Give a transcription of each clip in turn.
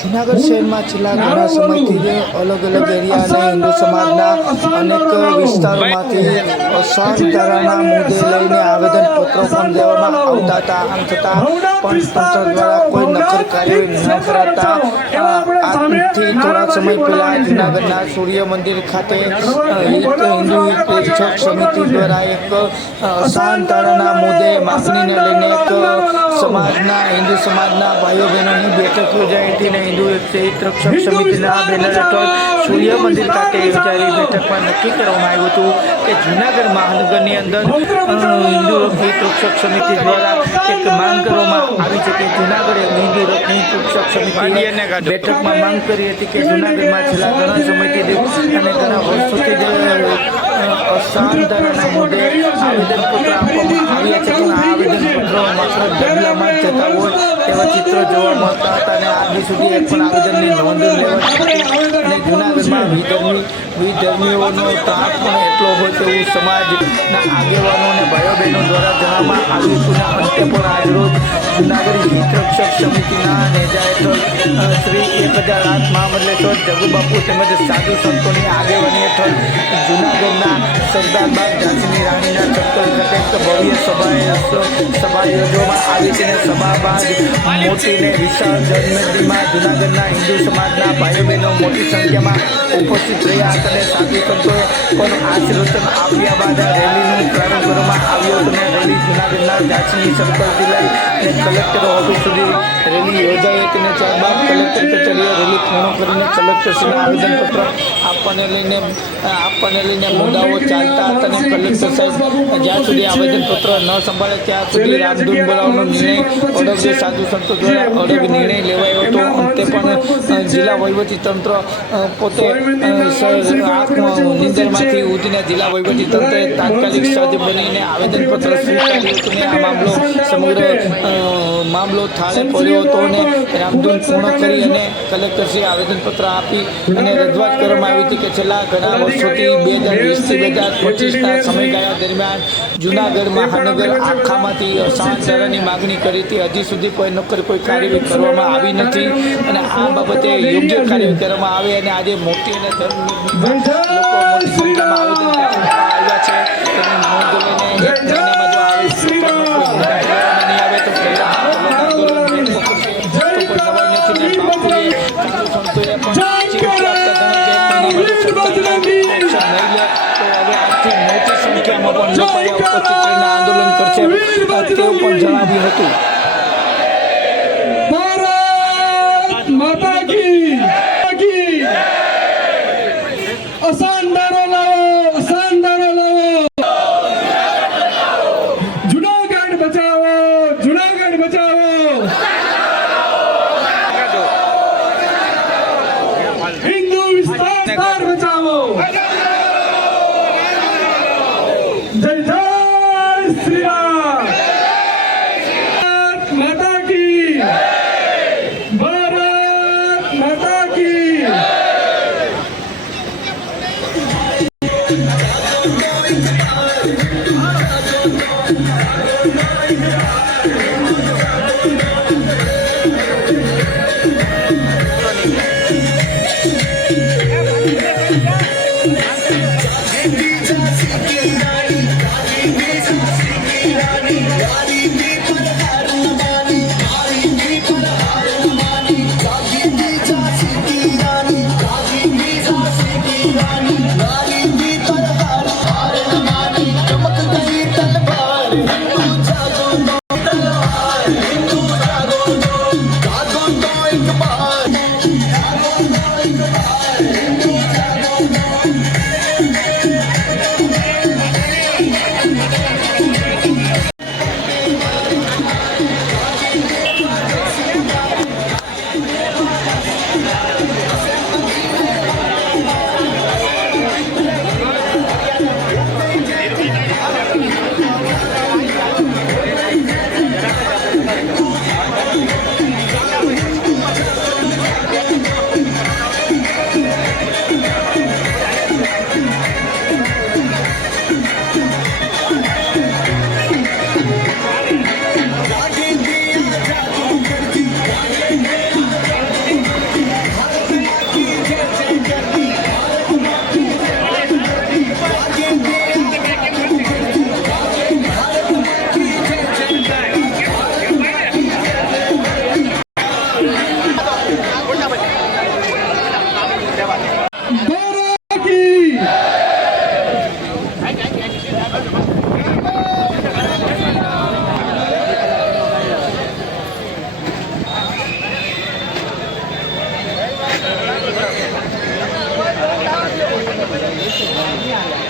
જૂનાગઢ શહેરમાં છેલ્લા ઘણા સમયથી અલગ અલગ એરિયાના હિન્દુ સમાજના અનેક વિસ્તારોમાંથી અસાધારણના મુદ્દે લઈને આવેદનપત્રો પણ દેવામાં આવતા હતા. આમ છતાં પણ તંત્ર દ્વારા કોઈ નક્કર કાર્યવાહી ન કરાતા આજથી થોડા સમય પહેલા જૂનાગઢના સૂર્ય મંદિર ખાતે હિન્દુ પ્રેક્ષક સમિતિ દ્વારા એક અસાધારણના મુદ્દે માગણીને લઈને એક હિન્દુ સમાજના ભાઈઓ બહેનોની બેઠક યોજાઈ હતી. હિન્દુ હિત રક્ષક સમિતિના બેનર હેઠળ સૂર્ય મંદિર ખાતે યોજાયેલી બેઠકમાં નક્કી કરવામાં આવ્યું હતું કે જૂનાગઢ મહાનગરની અંદર હિન્દુ હિત રક્ષક સમિતિ દ્વારા એક માંગ કરવામાં આવી છે કે જૂનાગઢ હિન્દુ હિત રક્ષક સમિતિએ બેઠકમાં માંગ કરી હતી કે જૂનાગઢમાં છેલ્લા ઘણા સમયથી અને ઘણા વર્ષોથી અસાધારણના મુદ્દે આવેદનપત્રો આપવામાં આવ્યા છે, પણ આ આવેદનપત્રો માત્ર ડગલામાં જ જતા હોય તેવા ચિત્રો જોવા મળતા હતા અને આજ સુધી એક પણ આવેદનની નોંધ લેવાતી અને જૂનાગઢમાં વિધર્મીઓનો ત્રાસ પણ એટલો હોય તેવું સમાજના આગેવાનો અને ભાઈઓ બહેનો દ્વારા જણાવવામાં આવ્યું હતું. અંતે પણ આજરોજ જૂનાગઢ હિત રક્ષક સમિતિના નેજા હેઠળ શ્રી 1008 મહામંડલેશ્વર જગુબાપુ તેમજ સાધુ સંતોની આગેવાની હેઠળ જૂનાગઢના સરદારબાગ ઝાંસીની રાણીના ચક્કર ખાતે એક ભવ્ય સભા યોજવામાં આવી છે. સભા બાદ મોટી ને વિશાળ જનમેદનીમાં જૂનાગઢના હિન્દુ સમાજના ભાઈઓ બહેનો મોટી સંખ્યામાં ઉપસ્થિત રહ્યા હતા અને સાધુ સંતોએ પણ આશીર્વચન આપ્યા બાદ રેલીનો પ્રારંભ કરવામાં આવ્યો હતો. રેલી જૂનાગઢના ઝાંસી સર્કલથી લઈ અને કલેક્ટર ઓફિસ સુધી રેલી યોજાઈ હતી અને ત્યારબાદ કલેક્ટર કચેરીએ રેલી પૂર્ણ કરીને કલેક્ટરશ્રીને આવેદનપત્ર આપવાને લઈને મુદ્દાઓ ચાલતા હતા અને કલેક્ટર સાહેબ જ્યાં સુધી આવેદનપત્ર ન સંભાળે ત્યાં સુધી રામધૂન બોલાવવાનો નિર્ણય અડગ સાધુ સંતો દ્વારા અડગ નિર્ણય લેવાયો હતો. અંતે પણ જિલ્લા વહીવટીતંત્ર પોતે નિંદરમાંથી ઉઠીને જિલ્લા વહીવટીતંત્રએ તાત્કાલિક સજ્જ બનીને આવેદનપત્ર સ્વીકાર્યું હતું અને આ સમગ્ર મામલો થાળે પડ્યો હતો અને રામધૂન પૂર્ણ કરી અને કલેક્ટરશ્રીએ આવેદનપત્ર આપી અને રજૂઆત કરવામાં આવી હતી કે છેલ્લા ઘણા વર્ષોથી 2020થી 2025ના સમયગાળા દરમિયાન જૂનાગઢ મહાનગર આખામાંથી અસાધારણની માગણી કરી હતી. હજી સુધી કોઈ નક્કર કોઈ કાર્યવાહી કરવામાં આવી નથી અને આ બાબતે યોગ્ય કાર્યવાહી કરવામાં આવે અને આજે મોટી અને લોકો મોટી સંખ્યામાં આવ્યા છે તેની નોંધ લઈને આંદોલન કરશે તેવું પણ જણાવ્યું હતું. ભારત માતા કી અસાધારો લાવો, અસાધારો લાવો, જૂનાગઢ બચાવો, જૂનાગઢ બચાવો, હિન્દુ વિસ્તાર બચાવો. જય જય શ્રી રામ. ભારત માતા કી, ભારત માતા કી. Jai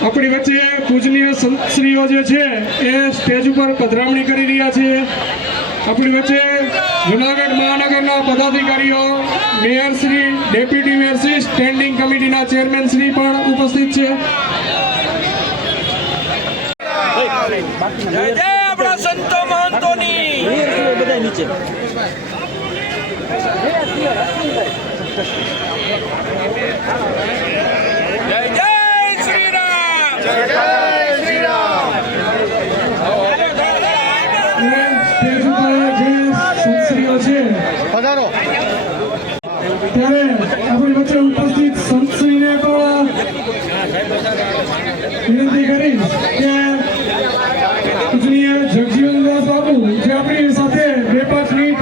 આપણી વચ્ચે પૂજનીય સંતશ્રીઓ જે છે એ સ્ટેજ ઉપર પધરામણી કરી રહ્યા છે. આપણી વચ્ચે જૂનાગઢ મહાનગરના પદાધિકારીઓ, મેયરશ્રી, ડેપ્યુટી મેયરશ્રી, સ્ટેન્ડિંગ કમિટીના ચેરમેનશ્રી પણ ઉપસ્થિત છે. જય જય આપણા સંતો મહંતોની. જય જય શ્રી રામ. અને સ્ટેજ ઉપર જે સંતશ્રીઓ છે ત્યારે આપણી વચ્ચે ઉપસ્થિત સંતશ્રીને પણ વિનંતી કરીશ કે પૂજનીય જગજીવનદાસ બાપુ જે આપણી સાથે 2-5 મિનિટ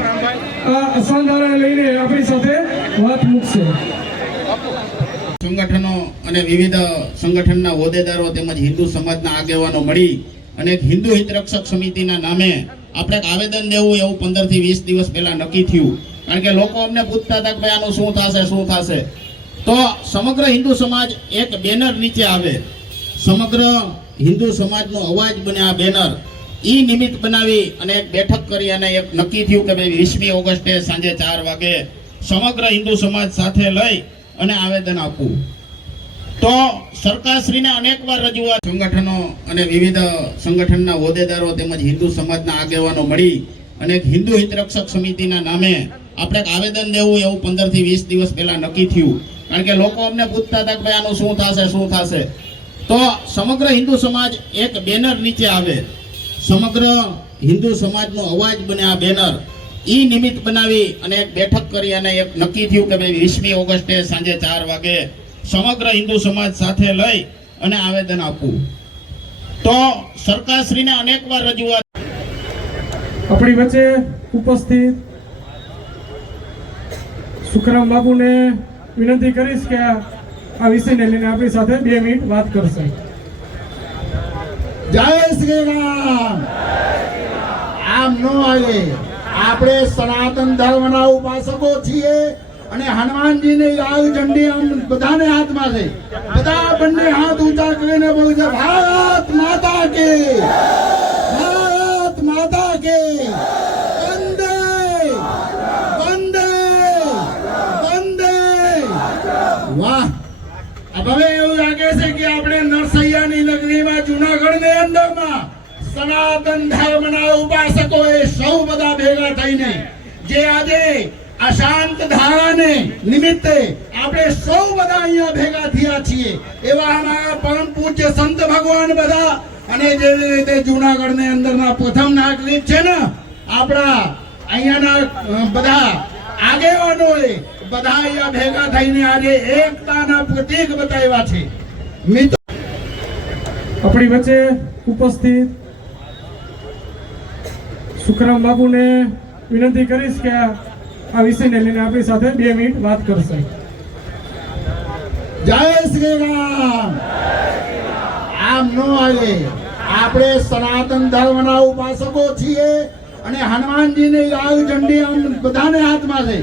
આ અસાધારણ લઈને આપણી સાથે વાત મૂકશે. સંગઠનો અને વિવિધ સંગઠનના હોદ્દેદારો તેમજ હિન્દુ સમાજના આગેવાનો મળી અને એક હિન્દુ હિતરક્ષક સમિતિના નામે આપણે એક આવેદન દેવું એવું 15 થી 20 દિવસ પહેલા નક્કી થયું. કારણ કે લોકો અમને પૂછતા હતા કે ભાઈ આનું શું થશે. તો સમગ્ર હિન્દુ સમાજ એક બેનર નીચે આવે, સમગ્ર હિન્દુ સમાજનો અવાજ બને આ બેનર. ઈ નિમિત્ત બનાવી અને એક બેઠક કરી અને એક નક્કી થયું કે ભાઈ 20મી ઓગસ્ટે સાંજે 4 વાગે સમગ્ર હિન્દુ સમાજ સાથે લઈ અને આવેદન આપવું. તો સરકારશ્રીને અનેકવાર રજૂઆત, સંગઠનો અને વિવિધ સંગઠનના હોદ્દેદારો તેમજ હિન્દુ સમાજના આગેવાનો મળી અને એક હિન્દુ હિતરક્ષક સમિતિના નામે આપણે એક આવેદન દેવું એવું 15 થી 20 દિવસ પહેલા નક્કી થયું. કારણ કે લોકો અમને પૂછતા હતા કે ભાઈ આનું શું થશે. તો સમગ્ર હિન્દુ સમાજ એક બેનર નીચે આવે, સમગ્ર હિન્દુ સમાજનો અવાજ બને આ બેનર. ઈ નિમિત્ત બનાવી અને એક બેઠક કરી અને એક નક્કી થયું કે ભાઈ 20મી ઓગસ્ટે સાંજે 4 વાગે સમગ્ર હિન્દુ સમાજ સાથે લઈ અને આવેદન આપવું. તો સરકારશ્રીને અનેકવાર રજૂઆત. આપણી વચ્ચે ઉપસ્થિત સુખરામ બાપુને વિનંતી કરીશ કે આ વિષયને લઈને આપણી સાથે 2 મિનિટ વાત કરશે. જય શ્રી રામ. આમ નો હાલે. આપણે સનાતન ધર્મના ઉપાસકો છીએ અને હનુમાનજીની લાલ ઝંડી આમ બધાને હાથમાં છે. બધા બંને હાથ ઊંચા કરીને બોલે છે ભારત માતા કે, ભારત માતા કે, વંદે વંદે વંદે. વાહ. હવે એવું લાગે છે કે આપણે નરસૈયાની નગરીમાં જૂનાગઢની અંદરમાં સનાતન ધર્મના ઉપાસકોએ સૌ બધા ભેગા થઈને જે આજે અશાંત ધારાને નિમિત્તે આપણે સૌ બધા અહીંયા ભેગા થયા છીએ એવા અમારા પરમ પૂજ્ય સંત ભગવાન બધા અને જે રીતે જૂનાગઢની અંદરના પ્રથમ નાગરિક છે ને આપણા અહીંયાના બધા આગેવાનોએ બધા અહીંયા ભેગા થઈને આજે એકતાના પ્રતીક બતાવ્યા છે. મિત્રો, આપણી વચ્ચે ઉપસ્થિત સુખરામ બાપુને વિનંતી કરીશ કે આ વિષયને લઈને આપણી સાથે 2 મિનિટ વાત કરશે. જય શ્રી રામ. આમ નો હાલે. આપણે સનાતન ધર્મના ઉપાસકો છીએ અને હનુમાનજીની લાલ ઝંડી આમ બધાને હાથમાં છે.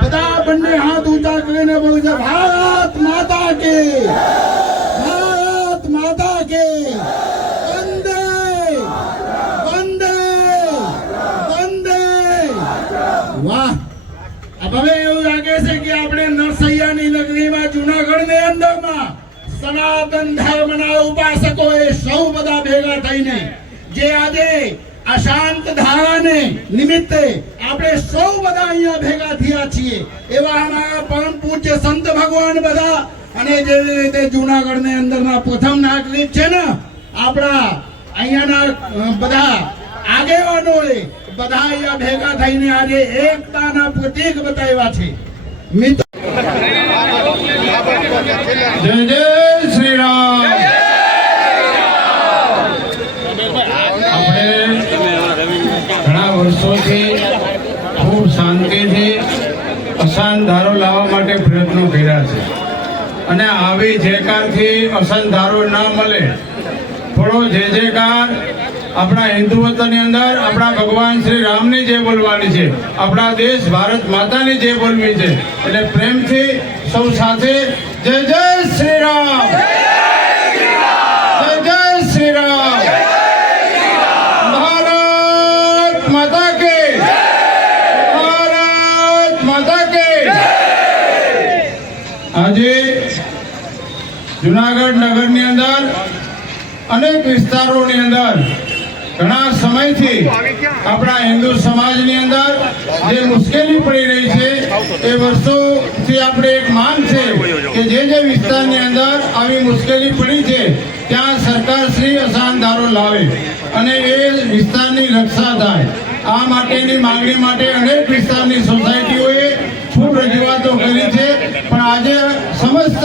બધા બંને હાથ ઊંચા કરીને બોલે છે ભારત માતા કે, ભારત માતા કે, વંદે વંદે વંદે. વાહ. હવે એવું લાગે છે કે આપણે નરસૈયાની નગરીમાં જૂનાગઢની અંદરમાં સનાતન ધર્મના ઉપાસકોએ સૌ બધા ભેગા થઈને જે આજે અશાંત ધારાને નિમિત્તે આપણે સૌ બધા અહીંયા ભેગા થયા છીએ એવા અમારા પરમ પૂજ્ય સંત ભગવાન બધા અને જે રીતે જૂનાગઢની અંદરના પ્રથમ નાગરિક છે ને આપણા અહીંયાના બધા આગેવાનોએ બધા અહીંયા ભેગા થઈને આજે એકતાના પ્રતીક બતાવ્યા છે. મિત્રો, જય જય શ્રી રામ. આપણે ઘણા વર્ષોથી ખૂબ શાંતિથી અશાંત ધારો લાવવા માટે પ્રયત્નો કર્યા છે અને આવી જેકારથી અશાંત ધારો ના મળે, થોડો જે જેકાર આપણા હિન્દુત્વની અંદર આપણા ભગવાન શ્રી રામની જય બોલવાની છે, આપણા દેશ ભારત માતાની જય બોલવી છે. એટલે પ્રેમથી સૌ સાથે જય જય શ્રી રામ, જય જય શ્રી રામ, ભારત માતા કે, ભારત માતા કે. આજે જુનાગઢ નગરની અંદર અનેક વિસ્તારોની અંદર ઘણા સમયથી આપણા હિન્દુ સમાજની અંદર જે મુશ્કેલી પડી રહી છે એ વર્ષોથી આપણે એક માંગ છે કે જે વિસ્તારની અંદર આવી મુશ્કેલી પડી છે ત્યાં સરકાર શ્રી અસાન ધારો લાવે અને એ વિસ્તારની રક્ષા થાય. આ માટેની માંગણી માટે અનેક વિસ્તારની સોસાયટીઓએ ખૂબ રજૂઆતો કરી છે, પણ આજે સમસ્ત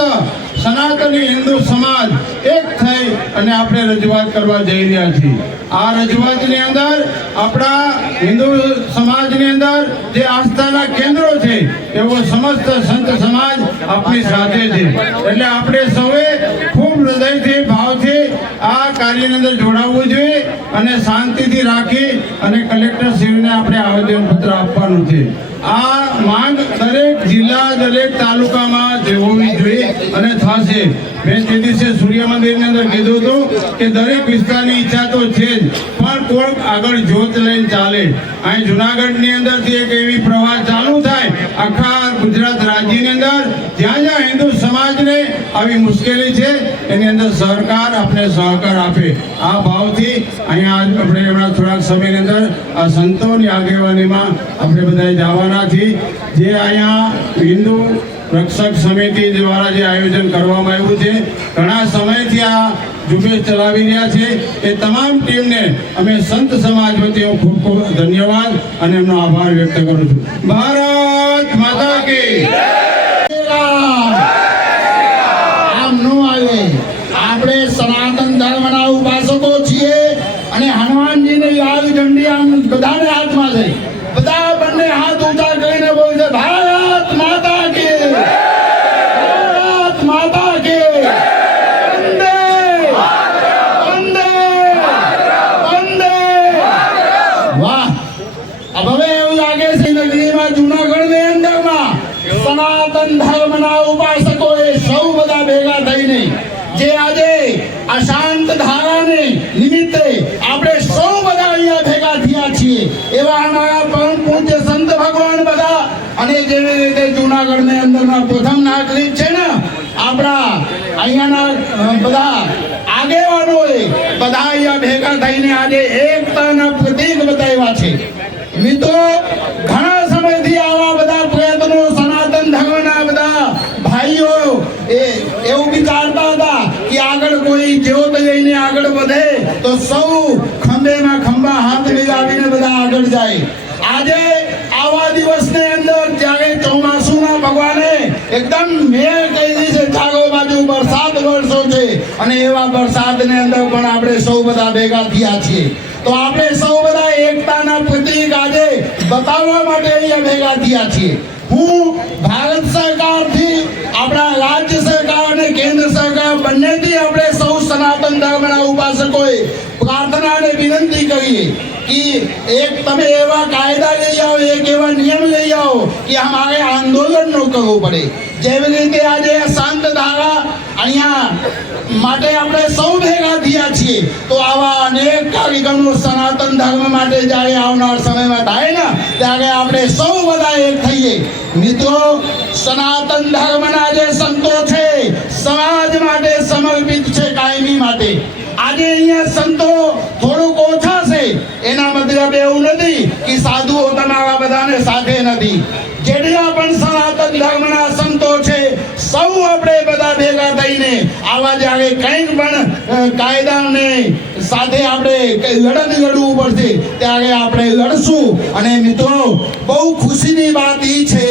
સનાતની હિન્દુ સમાજ એક થઈ અને આપણે રજૂઆત કરવા જઈ રહ્યા છીએ. આ રજૂઆતની અંદર આપણા હિન્દુ સમાજની અંદર જે આસ્થાના કેન્દ્રો છે એવો સમસ્ત સંત સમાજ આપણી સાથે છે. એટલે આપણે સૌએ ખૂબ હૃદયથી ભાવથી આ કાર્યની અંદર જોડાવવું જોઈએ અને શાંતિથી રાખી અને કલેક્ટરશ્રીને આપણે આવેદનપત્ર આપવાનું છે. આ માંગ દરેક જિલ્લા દરેક તાલુકામાં હોવી જોઈએ અને થશે. મેં તે દિવસે સૂર્ય મંદિરની અંદર કીધું હતું કે દરેક વિસ્તારની ઈચ્છા તો છે જ, પણ કોઈક આગળ જોત લઈને ચાલે. અહીં જુનાગઢની અંદરથી એક એવી પ્રવાહ ચાલુ થાય આખા ગુજરાત રાજ્યની અંદર જ્યાં જ્યાં હિન્દુ સમાજને આવી મુશ્કેલી છે એની અંદર સરકાર આપણે સહકાર આપે. આ ભાવથી અહીંયા આપણે હમણાં થોડાક સમયની અંદર આ સંતોની આગેવાનીમાં આપણે બધા જવાના છીએ. જે અહીંયા હિન્દુ રક્ષક સમિતિ દ્વારા જે આયોજન કરવામાં આવ્યું છે, ઘણા સમયથી આ ઝુંબેશ ચલાવી રહ્યા છે, એ તમામ ટીમને અમે સંત સમાજ વતી ખૂબ ખૂબ ધન્યવાદ અને એમનો આભાર વ્યક્ત કરું છું. ભારત માતા કી આમ નો આવે. આપણે સનાતન ધર્મના ઉપાસકો છીએ અને હનુમાનજીની લાલ ઝંડી આમ બધાને હાથમાં છે. બધા બંને હાથ ઊંચા કરીને બોલશે ભારત માતા કી, ભારત માતા કી, વંદે વંદે વંદે. વાહ. હવે એવું લાગે છે નગરીમાં જૂનાગઢની અંદરમાં સનાતન ધર્મના ઉપાસકો એ સૌ બધા ભેગા થઈને જે આજે આ શાંત ધારાને નિમિત્તે આપણે સૌ બધા અહીંયા ભેગા થયા છીએ એવા અમારા પરમ પૂજ્ય સંત ભગવાન બધા અને જેવી રીતે જૂનાગઢની અંદરના પ્રથમ નાગરિક છે ને આપણા અહીંયાના બધા આગેવાનોએ બધા અહીંયા ભેગા થઈને આજે એકતાના પ્રતીક બતાવ્યા છે. મિત્રો, ઘણા સમયથી આવા બધા પ્રયત્નો સનાતન ધર્મના બધા ભાઈઓ એવું વિચારતા હતા કે આગળ કોઈ જ્યોત લઈને આગળ વધે તો સૌ ખંભેમાં ખંભા હાથ મિલાવીને બધા આગળ જાય. આજે આવા દિવસની અંદર જ્યારે ચોમાસુના ભગવાને એકદમ મેળ કહી દીધી છે, ચારો બાજુ વરસાદ વરસો છે અને એવા વરસાદની અંદર પણ આપણે સૌ બધા ભેગા થયા છીએ. તો આપણે સૌ બધા એકતાના પ્રતીક આજે બતાવવા માટે અહીંયા ભેગા થયા છીએ. હું ભારત સરકારથી આપણા રાજ્ય સરકાર અને કેન્દ્ર સરકાર બંનેથી આપણે સૌ સનાતન ધર્મના ઉપાસકોએ પ્રાર્થના અને વિનંતી કરીએ કે એક તમે એવા કાયદા લઈ આવો, એક એવા નિયમ લઈ આવો કે અમારે આંદોલન ન કરવું પડે. જેવી રીતે આજે શાંત ધારા અહીંયા માટે આપણે સૌ ભેગા થયા છીએ, તો આવા અનેક કાર્યક્રમો સનાતન ધર્મ માટે જ્યારે આવનાર સમયમાં થાય ને ત્યારે આપણે સૌ બધા એક થઈએ. મિત્રો, સનાતન ધર્મના જે સંતો છે સમાજ માટે સમર્પિત છે, કાયમી માટે. આજે અહીંયા સંતો થોડુંક ઓછા છે એના મતલબ એવું નથી કે સાધુઓ તમારા બધાને સાથે નથી. જેટલા પણ સનાતન ધર્મના સંતો છે સૌ આપણે બધા ભેગા થઈને આવા જ્યારે કંઈક પણ કાયદાને સાથે આપણે લડત લડવું પડશે ત્યારે આપણે લડશું. અને મિત્રો, બહુ ખુશીની વાત એ છે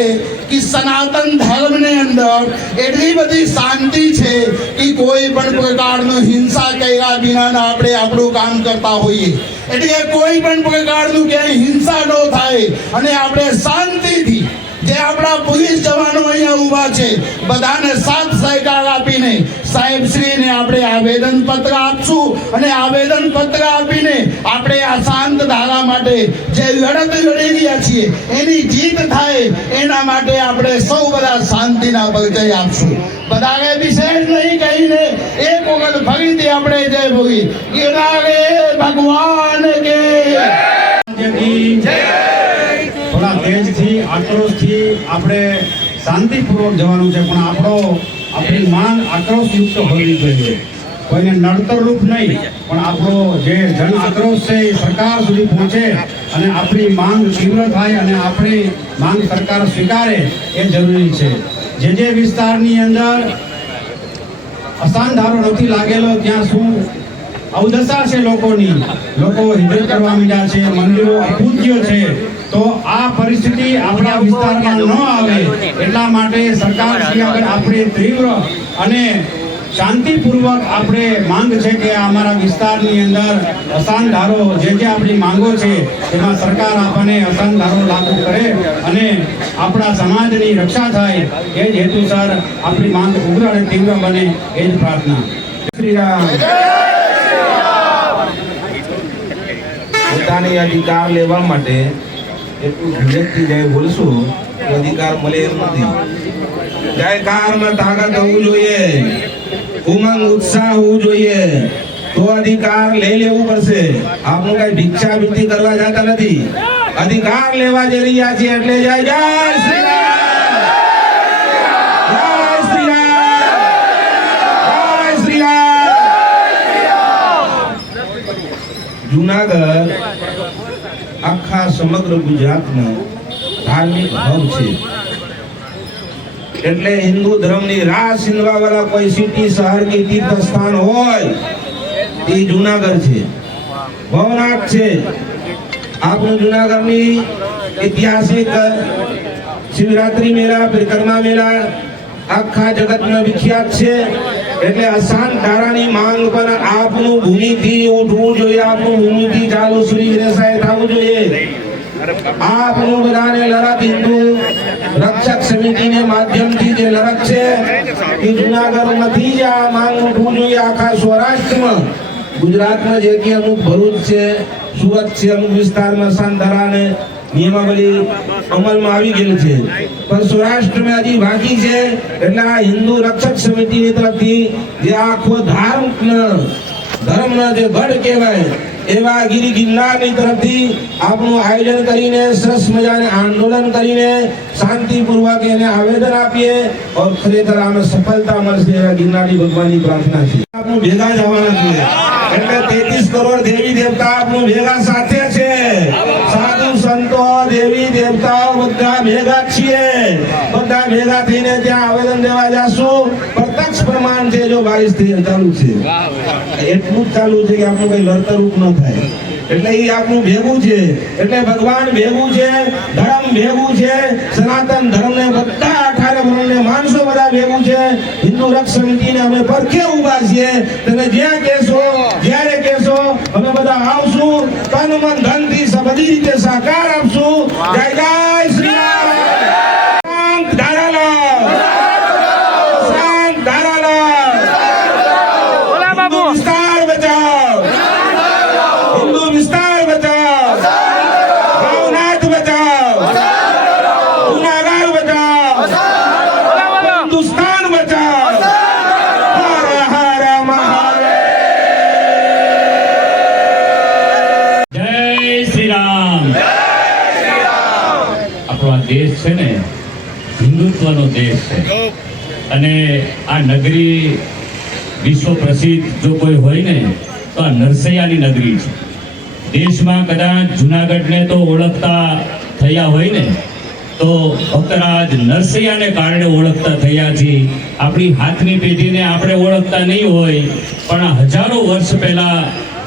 કે સનાતન ધર્મની અંદર એટલી બધી શાંતિ છે કે કોઈ પણ પ્રકારનું હિંસા કર્યા વિના આપણે આપણું કામ કરતા હોઈએ. એટલે કોઈ પણ પ્રકારનું ક્યાંય હિંસા ન થાય અને આપણે શાંતિથી જે આપણા પોલીસ જવાનો અહીંયા ઊભા છે બધાને સાથ સહકાર આપીને સાહેબશ્રીને આપણે આવેદન પત્ર આપશું અને આવેદન પત્ર આપીને આપણે આ શાંત ધારા માટે જે લડત લડી રહ્યા છીએ એની જીત થાય એના માટે આપણે સૌ બધા શાંતિના પરિચય આપશું. બધાને વિશેષ નહીં કહીને એક વખત ફરીથી આપણે જય ભોગી ગિરનારે ભગવાન કે થોડા તેજથી આક્રોશથી આપણે શાંતિપૂર્વક જવાનું છે, પણ આપણી માંગ આક્રોશયુક્ત હોવી જોઈએ. કોઈને નડતર રૂપ નહીં, પણ આપણો જે જન આક્રોશ છે એ સરકાર સુધી પહોંચે અને આપણી માંગ તીવ્ર થાય અને આપણી માંગ સરકાર સ્વીકારે એ જરૂરી છે. જે વિસ્તારની અંદર અસાનધારો નથી લાગેલો ત્યાં શું અવદશા છે લોકોની, લોકો હિજરત કરવા માંડ્યા છે, મંદિરો અપૂજ્ય છે, તો આ પરિસ્થિતિ આપણા વિસ્તારમાં ન આવે એટલા માટે સરકાર શ્રી આગળ આપણે તીવ્ર અને શાંતિપૂર્વક આપણે માંગ છે કે અમારા વિસ્તારની અંદર અસાનધારો જે આપણી માંગો છે એમાં સરકાર આપણને અસાનધારો લાગુ કરે અને આપણા સમાજની રક્ષા થાય એ જ હેતુસર આપણી માંગ ઉગ્ર અને તીવ્ર બને એ જ પ્રાર્થના. શ્રી રામ. પોતાની અધિકાર લેવા માટે એટલું ધીરજથી જય બોલશું તો અધિકાર મળે એમ નથી. જયકારમાં તાકાત હોવું જોઈએ, ઉમંગ ઉત્સાહ હોવું જોઈએ, તો અધિકાર લઈ લેવું પડશે. આપણું કઈ ભિક્ષા ભીતિ કરવા જતા નથી, અધિકાર લેવા જઈ રહ્યા છીએ એટલે જય જય શ્રી રામ, જય શ્રી રામ, જય શ્રી રામ. જુનાગઢ આખા સમગ્ર ગુજરાતનો ધાર્મિક હબ છે, એટલે હિન્દુ ધર્મની રાહ સિંધવા વાળા કોઈ સિટી શહેર કે તીર્થ સ્થાન હોય એ જુનાગઢ છે, ભવનાથ છે. આપણું જુનાગઢની ઐતિહાસિક શિવરાત્રી મેળા, પરિક્રમા મેળા આખા જગતમાં વિખ્યાત છે. એટલે અસાન ધારાની માંગ પર આપનું ભૂમિથી ઉઠવું જોઈએ, આપનું ભૂમિથી ચાલુ શ્રી વિરેસાય થવું જોઈએ. આપનું બધાને લડત હિન્દુ રક્ષક સમિતિને માધ્યમથી જે લડત છે એ જુનાગઢ નથી જ આ માંગ ઉઠવું જોઈએ. આખા સૌરાષ્ટ્રમાં, ગુજરાતમાં જે કે અમુક ભરૂચ છે, સુરત છે, અમુક વિસ્તારમાં સાંધારાને નિયમાવલી અમલમાં આવી ગયેલ છે, પણ સૌરાષ્ટ્રમાં હજી બાકી છે. એટલે આ હિન્દુ રક્ષક સમિતિની તરફથી જે આખો ધર્મનો જે ગઢ કહેવાય એવા ગિરી ગિરનારની તરફથી આપણું આયોજન કરીને સરસ મજાને આંદોલન કરીને શાંતિપૂર્વક એને આવેદન આપીએ और ખરેખર આમે સફળતા મળશે એવા ગિરનારી ભગવાનની પ્રાર્થના છે. આપણું ભેગા જવાના છે એટલે 33 કરોડ દેવી દેવતા આપણું ભેગા સાથે છે. સાધુ સંતો દેવી દેવતાઓ બધા ભેગા છીએ, બધા ભેગા થઈને ત્યાં આવેદન દેવા જાશું. પ્રત્યક્ષ પ્રમાણ છે જો 22 ચાલુ છે, એટલું જ ચાલુ છે કે આપણું કઈ લડતરૂપ ન થાય. એટલે એ આપણું ભેગું છે, એટલે ભગવાન ભેગું છે, ધર્મ ભેગું છે, સનાતન ધર્મને બધા 18 વર્ણને માણસો બધા ભેગું છે. હિન્દુ રક્ષક સમિતિને અમે પરખે ઉભા છીએ. તમે જ્યાં કહેશો, જ્યારે કહેશો અમે બધા આવશું, તન મન ધનથી બધી રીતે સહકાર આપશું. જય જય શ્રી રામ. શાંત ધારાલો, શાંત ધારાલો, હિન્દુ વિસ્તાર બચાવ, હિન્દુ વિસ્તાર બચાવ, ભવનાથ બચાવ, જુનાગઢ બચાવ, હિન્દુસ્તાન બચાવ. હર હર મહાદેવ. જય શ્રી રામ. આપણો આ દેશ છે ને હિન્દુત્વનો દેશ છે, અને આ નગરી વિશ્વ પ્રસિદ્ધ જો કોઈ હોય ને તો આ નરસૈયાની નગરી છે. દેશમાં કદાચ જુનાગઢને તો ઓળખતા થયા હોય ને તો ભક્તરાજ નરસૈયાને કારણે ઓળખતા થયા છીએ. આપણી હાથની પેઢીને આપણે ઓળખતા નહીં હોય, પણ હજારો વર્ષ પહેલા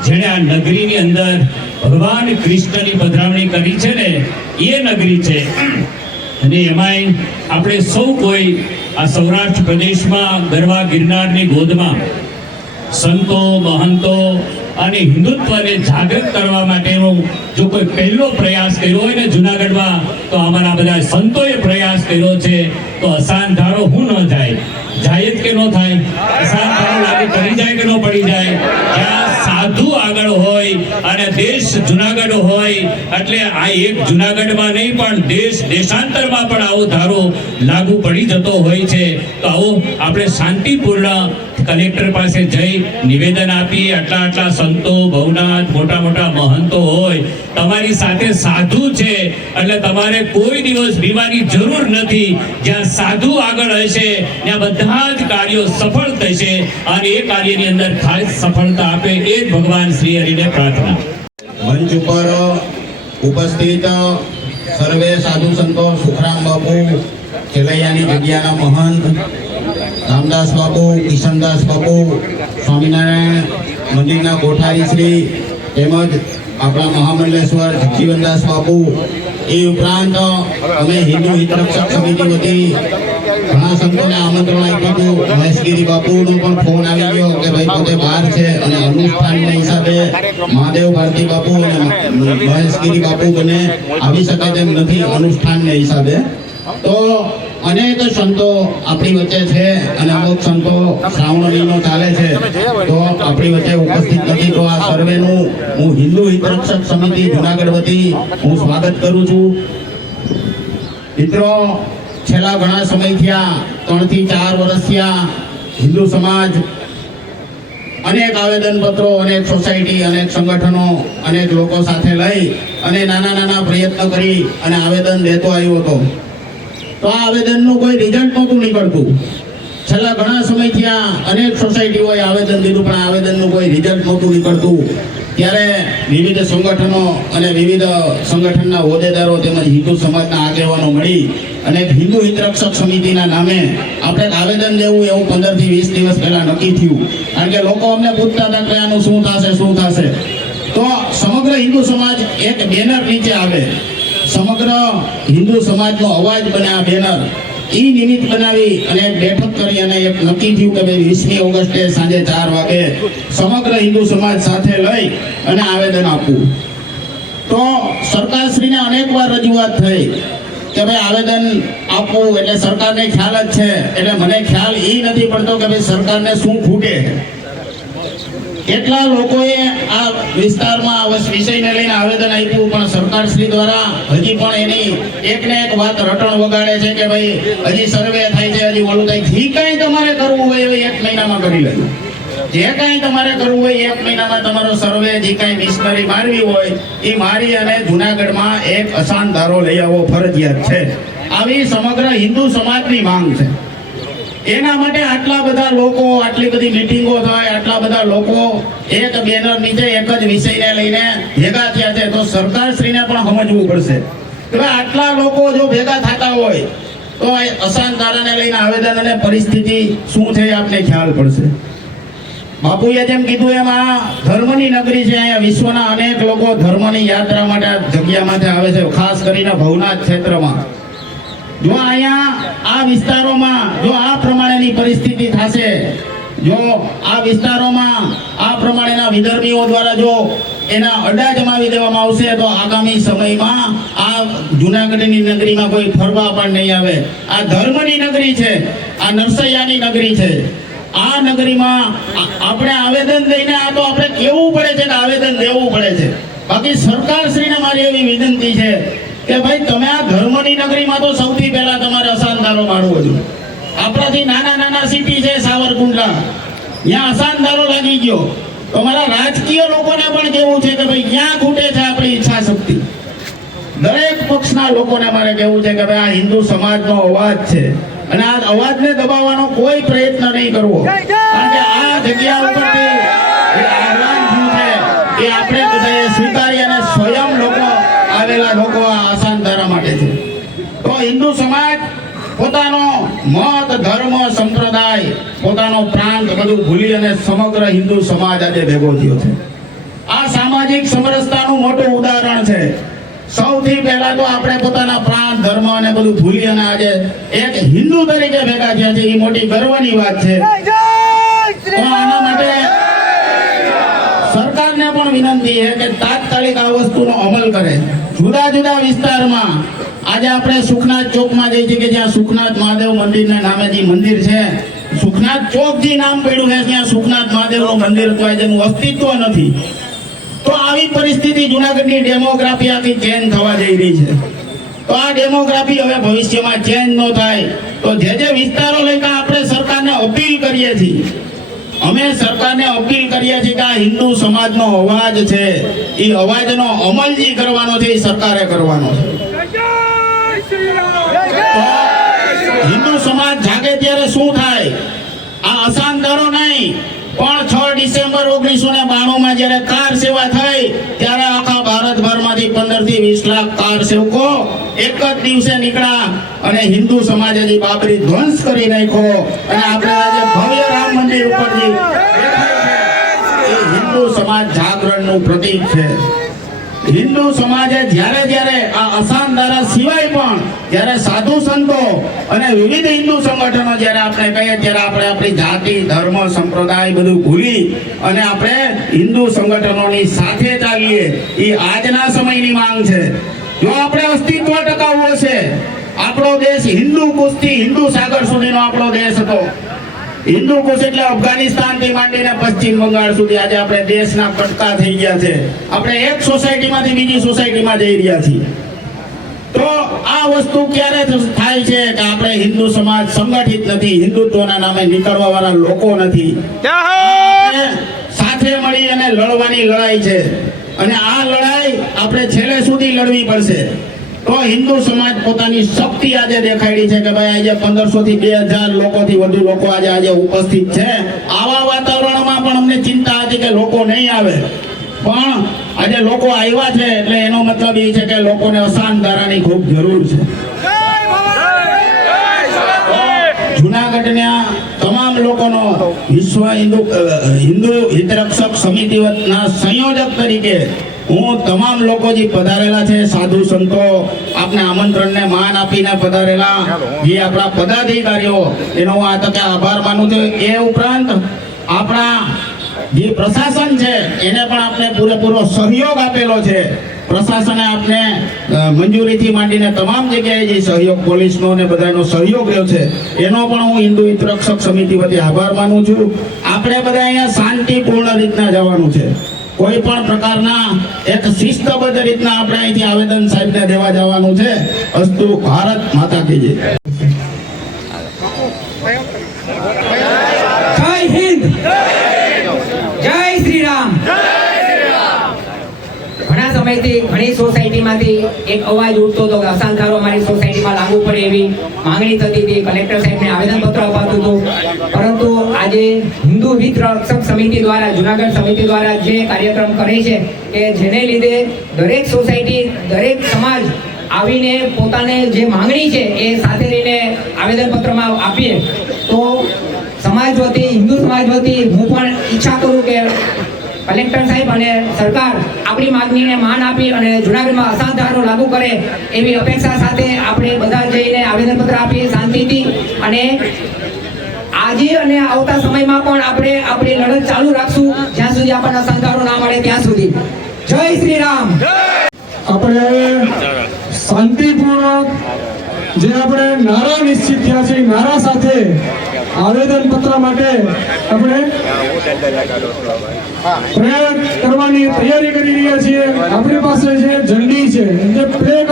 જેણે આ નગરીની અંદર ભગવાન કૃષ્ણની પધરામણી કરી છે ને એ નગરી છે. અને એમાંય આપણે સૌ કોઈ આ સૌરાષ્ટ્ર પ્રદેશમાં ગરવા ગિરનારની ગોદમાં સંતો, મહંતો અને હિન્દુત્વને જાગૃત કરવા માટેનો જો કોઈ પહેલો પ્રયાસ કર્યો હોય ને જુનાગઢમાં, તો અમારા બધા સંતોએ પ્રયાસ કર્યો છે. તો અસાન ધારો હું ન જાય, જાય જ કે ન થાય? અસાન ધારો લાગુ પડી જાય કે ન પડી જાય? જ્યાં સાધુ આગળ હોય અને દેશ જુનાગઢ હોય, એટલે આ એક જુનાગઢમાં નહીં પણ દેશ દેશાંતરમાં પણ આવો ધારો લાગુ પડી જતો હોય છે. તો આવો આપણે શાંતિપૂર્ણ કલેક્ટર પાસે જઈ નિવેદન આપીએ. આટલા સંતો, ભવનાથ, મોટા મહંતો હોય, તમારી સાથે સાધુ છે, એટલે તમારે કોઈ દિવસ બીમારી જરૂર નથી. જ્યાં સાધુ આગળ હશે ત્યાં બધા જ કાર્યો સફળ થશે, અને એ કાર્યની અંદર ખાસ સફળતા આપે એ જ ભગવાન શ્રી હરિને પ્રાર્થના. મંચ ઉપર ઉપસ્થિત સર્વે સાધુ સંતો, સુખરામ બાપુ, ચેલૈયાની જગ્યાના મહંત, રામદાસ બાપુ, કિશનદાસ બાપુ, સ્વામિનારાયણ મંદિરના કોઠારી શ્રી, તેમજ આપણા મહામંડલેશ્વર જગજીવનદાસ બાપુ, એ ઉપરાંત અમે હિન્દુ હિતરક્ષક સમિતિ વતી ઘણા સંતોને આમંત્રણ આપ્યું હતું. મહેશગીરી બાપુનો પણ ફોન આવી ગયો કે ભાઈ પોતે બહાર છે અને અનુષ્ઠાનના હિસાબે મહાદેવ ભારતી બાપુ અને મહેશગીરી બાપુ બંને આવી શકે તેમ નથી અનુષ્ઠાનના હિસાબે. તો અનેક સંતો આપણી વચ્ચે છે અને અમુક સંતો શ્રાવણ મહિનો ચાલે છે તો આપણી વચ્ચે ઉપસ્થિત નથી. તો આ સર્વેનું હું હિન્દુ હિતરક્ષક સમિતિ જુનાગઢ વતી હું સ્વાગત કરું છું. મિત્રો, છેલ્લા ઘણા સમય થયા, 3 થી 4 વર્ષ થયા, હિન્દુ સમાજ અનેક આવેદનપત્રો, અનેક સોસાયટી, અનેક સંગઠનો, અનેક લોકો સાથે લઈ અને નાના પ્રયત્નો કરી અને આવેદન દેતો આવ્યો હતો. તો આ આવેદનનું કોઈ રિઝલ્ટ નહોતું નીકળતું. છેલ્લા ઘણા સમયથી આ અનેક સોસાયટીઓએ આવેદન દીધું, પણ આવેદનનું કોઈ રિઝલ્ટ નહોતું નીકળતું. ત્યારે વિવિધ સંગઠનો અને વિવિધ સંગઠનના હોદ્દેદારો તેમજ હિન્દુ સમાજના આગેવાનો મળી અને હિન્દુ હિતરક્ષક સમિતિના નામે આપણે આવેદન દેવું એવું 15 થી 20 દિવસ પહેલા નક્કી થયું. કારણ કે લોકો અમને પૂછતા હતા કે આનું શું થશે. તો સમગ્ર હિન્દુ સમાજ એક બેનર નીચે આવે, સમગ્ર હિન્દુ સમાજનો અવાજ બને આ બેનર. એ નિમિત્ત બનાવી અને એક બેઠક કરી અને એક નક્કી થયું કે ભાઈ 20મી ઓગસ્ટે સાંજે 4 વાગે સમગ્ર હિન્દુ સમાજ સાથે લઈ અને આવેદન આપવું. તો સરકારશ્રીને અનેકવાર રજૂઆત થઈ કે ભાઈ આવેદન આપવું એટલે સરકારને ખ્યાલ જ છે, એટલે મને ખ્યાલ એ નથી પડતો કે ભાઈ સરકારને શું ખૂટે. કેટલા લોકોએ આ વિસ્તારમાં આ વિષયને લઈને આવેદન આપ્યું, પણ સરકારશ્રી દ્વારા હજી પણ એની એકને એક વાત રટણ વગાડે છે કે ભાઈ હજી સર્વે થાય છે, હજી ઓલું થાય. જે કાંઈ તમારે કરવું હોય એ 1 મહિનામાં કરી લેજો. જે કાંઈ તમારે કરવું હોય 1 મહિનામાં તમારો સર્વે, જે કાંઈ મિશનરી મારવી હોય એ મારી અને જુનાગઢમાં એક અસાન ધારો લઈ આવવો ફરજિયાત છે. આવી સમગ્ર હિન્દુ સમાજની માંગ છે. એના માટે આટલા બધા લોકો, આટલી બધી મીટિંગો થાય, આટલા બધા લોકો એક બેનર નીચે એક જ વિષયને લઈને ભેગા થયા છે. તો સરકારશ્રીને પણ સમજવું પડશે કે આટલા લોકો જો ભેગા થતા હોય તો અસાન ધારાને લઈને આવેદન અને પરિસ્થિતિ શું છે એ આપને ખ્યાલ પડશે. બાપુએ જેમ કીધું એમ આ ધર્મની નગરી છે. અહીંયા વિશ્વના અનેક લોકો ધર્મની યાત્રા માટે આ જગ્યામાંથી આવે છે, ખાસ કરીને ભવનાથ ક્ષેત્રમાં. જો અહીંયા આ વિસ્તારોમાં જો આ પ્રમાણેની પરિસ્થિતિ થશે, જો આ વિસ્તારોમાં આ પ્રમાણેના વિધર્મીઓ દ્વારા જો એના અડા જમાવી દેવામાં આવશે તો આગામી સમયમાં આ જુનાગઢની નગરીમાં કોઈ ફરવા પણ નહીં આવે. આ ધર્મની નગરી છે, આ નરસૈયાની નગરી છે. આ નગરીમાં આપણે આવેદન દઈને આ તો આપણે કેવું પડે છે કે આવેદન દેવું પડે છે. બાકી સરકારશ્રીને મારી એવી વિનંતી છે કે ભાઈ તમે આ ધર્મની નગરીમાં તો સૌથી પહેલા તમારે અસાન ધારો મારવો જોઈએ. આપણાથી નાના સિટી છે સાવરકુંડલા, ત્યાં અસાન ધારો લાગી ગયો. તો મારા રાજકીય લોકોને પણ કેવું છે કે ભાઈ ક્યાં ખૂટે છે આપણી ઈચ્છા શક્તિ. દરેક પક્ષના લોકોને મારે કહેવું છે કે ભાઈ આ હિન્દુ સમાજનો અવાજ છે અને આ અવાજને દબાવવાનો કોઈ પ્રયત્ન નહીં કરવો. કારણ કે આ જગ્યા ઉપરથી જે આહ્વાન થયું છે એ આપણે બધાએ સ્વીકારી અને સ્વયં લોકો આવેલા લોકો આ આસાન ધારા માટે છે. તો હિન્દુ સમાજ પોતાનો મત, ધર્મ, સંપ્રદાય, પોતાનો પ્રાંત બધું ભૂલી અને સમગ્ર હિન્દુ સમાજ આજે ભેગો થયો છે. આ સામાજિક સમરસતાનું મોટું ઉદાહરણ છે. સૌથી પહેલા તો આપણે પોતાના પ્રાંત, ધર્મ અને બધું ભૂલી અને આજે એક હિન્દુ તરીકે ભેગા થયા છે. એ મોટી ગર્વની વાત છે. તો આના માટે સરકારને પણ વિનંતી છે કે તાત્કાલિક આ વસ્તુનો અમલ કરે. જુદા જુદા વિસ્તારમાં આજે આપણે સુખનાથ ચોકમાં જઈએ છીએ કે જ્યાં સુખનાથ મહાદેવ મંદિરના નામે જે મંદિર છે, સુખનાથ ચોક જે નામ પડ્યું છે ત્યાં સુખનાથ મહાદેવનું મંદિર હતું, જેનું અસ્તિત્વ નથી. તો આવી પરિસ્થિતિ જુનાગઢની ડેમોગ્રાફી આખી ચેન્જ થવા જઈ રહી છે. તો આ ડેમોગ્રાફી હવે ભવિષ્યમાં ચેન્જ ન થાય તો જે વિસ્તારો લઈને આપણે સરકારને અપીલ કરીએ છીએ, અમે સરકારને અપીલ કરીએ છીએ કે આ હિન્દુ સમાજનો અવાજ છે, એ અવાજનો અમલ જે કરવાનો છે એ સરકારે કરવાનો છે. હિન્દુ સમાજ જાગે ત્યારે શું થાય? આ અશાંતદારો નહીં, પણ 6 ડિસેમ્બર 1992 જ્યારે કાર સેવા થઈ ત્યારે આખા ભારતભરમાંથી 15 થી 20 લાખ કાર સેવકો એક જ દિવસે નીકળ્યા અને હિન્દુ સમાજે જે બાબરી ધ્વંસ કરી નાખ્યો. અને આપણે આજે ભવ્ય રામ મંદિર ઉપર જે દેખાય છે એ હિન્દુ સમાજ જાગરણનું પ્રતીક છે. હિન્દુ સમાજે જ્યારે આ અશાંતદારા સિવાય પણ જ્યારે સાધુ સંતો અને વિવિધ હિન્દુ સંગઠનો જ્યારે આપણે કહીએ ત્યારે આપણે આપણી જાતિ ધર્મ સંપ્રદાય બધું ભૂલી અને આપણે હિન્દુ સંગઠનોની સાથે ચાલીએ, એ આજના સમયની માંગ છે. જો આપણે અસ્તિત્વ ટકાવવું છે, આપણો દેશ હિન્દુ કુશથી હિન્દુ સાગર સુધીનો આપણો દેશ હતો. હિન્દુ કુશ એટલે અફઘાનિસ્તાન થી માંડીને પશ્ચિમ બંગાળ સુધી આજે આપણે દેશના કટકા થઈ ગયા છે. આપણે એક સોસાયટીમાંથી બીજી સોસાયટીમાં જઈ રહ્યા છીએ. તો આ વસ્તુ ક્યારે થાય છે કે આપણે હિન્દુ સમાજ સંગઠિત નથી, હિન્દુત્વના નામે નીકળવા વાળા લોકો નથી. આપણે સાથે મળી અને લડવાની લડાઈ છે અને આ લડાઈ આપણે છેલ્લે સુધી લડવી પડશે. તો હિન્દુ સમાજ પોતાની શક્તિ આજે દેખાડી છે કે ભાઈ આજે 1500 થી 2000 લોકોથી વધુ લોકો આજે ઉપસ્થિત છે. આવા વાતાવરણમાં પણ અમને ચિંતા હતી કે લોકો નહીં આવે, પણ આજે લોકો આવ્યા છે એટલે એનો મતલબ એ છે કે લોકોને અશાંત ધારાની ખૂબ જરૂર છે. જુનાગઢના તમામ લોકોનો વિશ્વ હિન્દુ હિતરક્ષક સમિતિના સંયોજક તરીકે હું તમામ લોકો જે પધારેલા છે, સાધુ સંતો, આપને આમંત્રણને માન આપીને પધારેલા જે આપણા પદાધિકારીઓ, એનો હું આ તકે આભાર માનું છું. એ ઉપરાંત આપણા જે પ્રશાસન છે એને પણ આપણે પૂરેપૂરો સહયોગ આપેલો છે. પ્રશાસને આપને મંજૂરીથી માંડીને તમામ જગ્યાએ જે સહયોગ પોલીસનો અને બધાનો સહયોગ રહ્યો છે એનો પણ હું હિન્દુ હિતરક્ષક સમિતિ વતી આભાર માનું છું. આપણે બધા અહીંયા શાંતિપૂર્ણ રીતના જવાનું છે. કોઈ પણ પ્રકારના એક શિસ્તબદ્ધ રીતના આપણે અહીંથી આવેદન સાહેબને દેવા જવાનું છે. અસ્તુ ભારત માતા કી જય. જય હિન્દ, જય શ્રી રામ. ઘણા સમયથી ઘણી સોસાયટીમાંથી એક અવાજ ઉઠતો હતો કે અશાંતધારો અમારી સોસાયટીમાં લાગુ પડે એવી માંગણી થતી હતી. કલેક્ટર સાહેબને આવેદનપત્ર અપાતું હતું, પરંતુ આજે હિન્દુ હિત રક્ષક સમિતિ દ્વારા, જુનાગઢ સમિતિ દ્વારા જે કાર્યક્રમ કરે છે કે જેને લીધે દરેક સોસાયટી, દરેક સમાજ આવીને પોતાને જે માંગણી છે એ સાથે લઈને આવેદનપત્રમાં આપીએ તો સમાજ વતી, હિન્દુ સમાજ વતી હું પણ ઈચ્છા કરું કે કલેક્ટર સાહેબ અને સરકાર આપણી માંગણીને માન આપી અને જુનાગઢમાં અશાંતધારો લાગુ કરે એવી અપેક્ષા સાથે આપણે બધા જઈને આવેદનપત્ર આપીએ શાંતિથી. અને આજે અને આવતા સમયમાં પણ આપણે આપણી લડત ચાલુ રાખશું જ્યાં સુધી આપણને અશાંતધારો ના મળે ત્યાં સુધી. જય શ્રી રામ. આપણે શાંતિપૂર્વક જે આપણે નારા નિશ્ચિત થયા છે, નારા સાથે આવેદન પત્ર માટે આપણે પ્રયાણ કરવાની તૈયારી કરી રહ્યા છીએ. આપણી પાસે જે ઝંડી છે, જે ફ્લેગ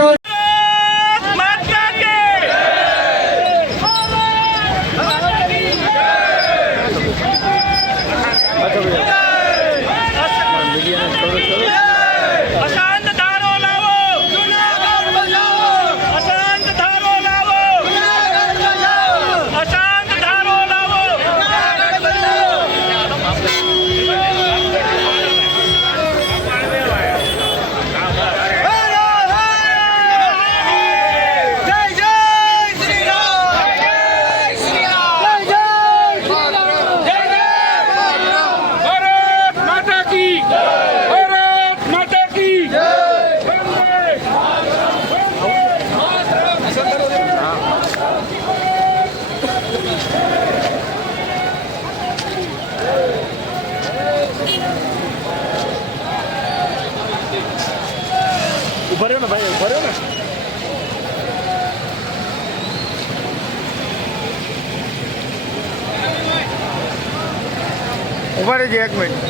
ઉભા રહેજો 1 મિનિટ.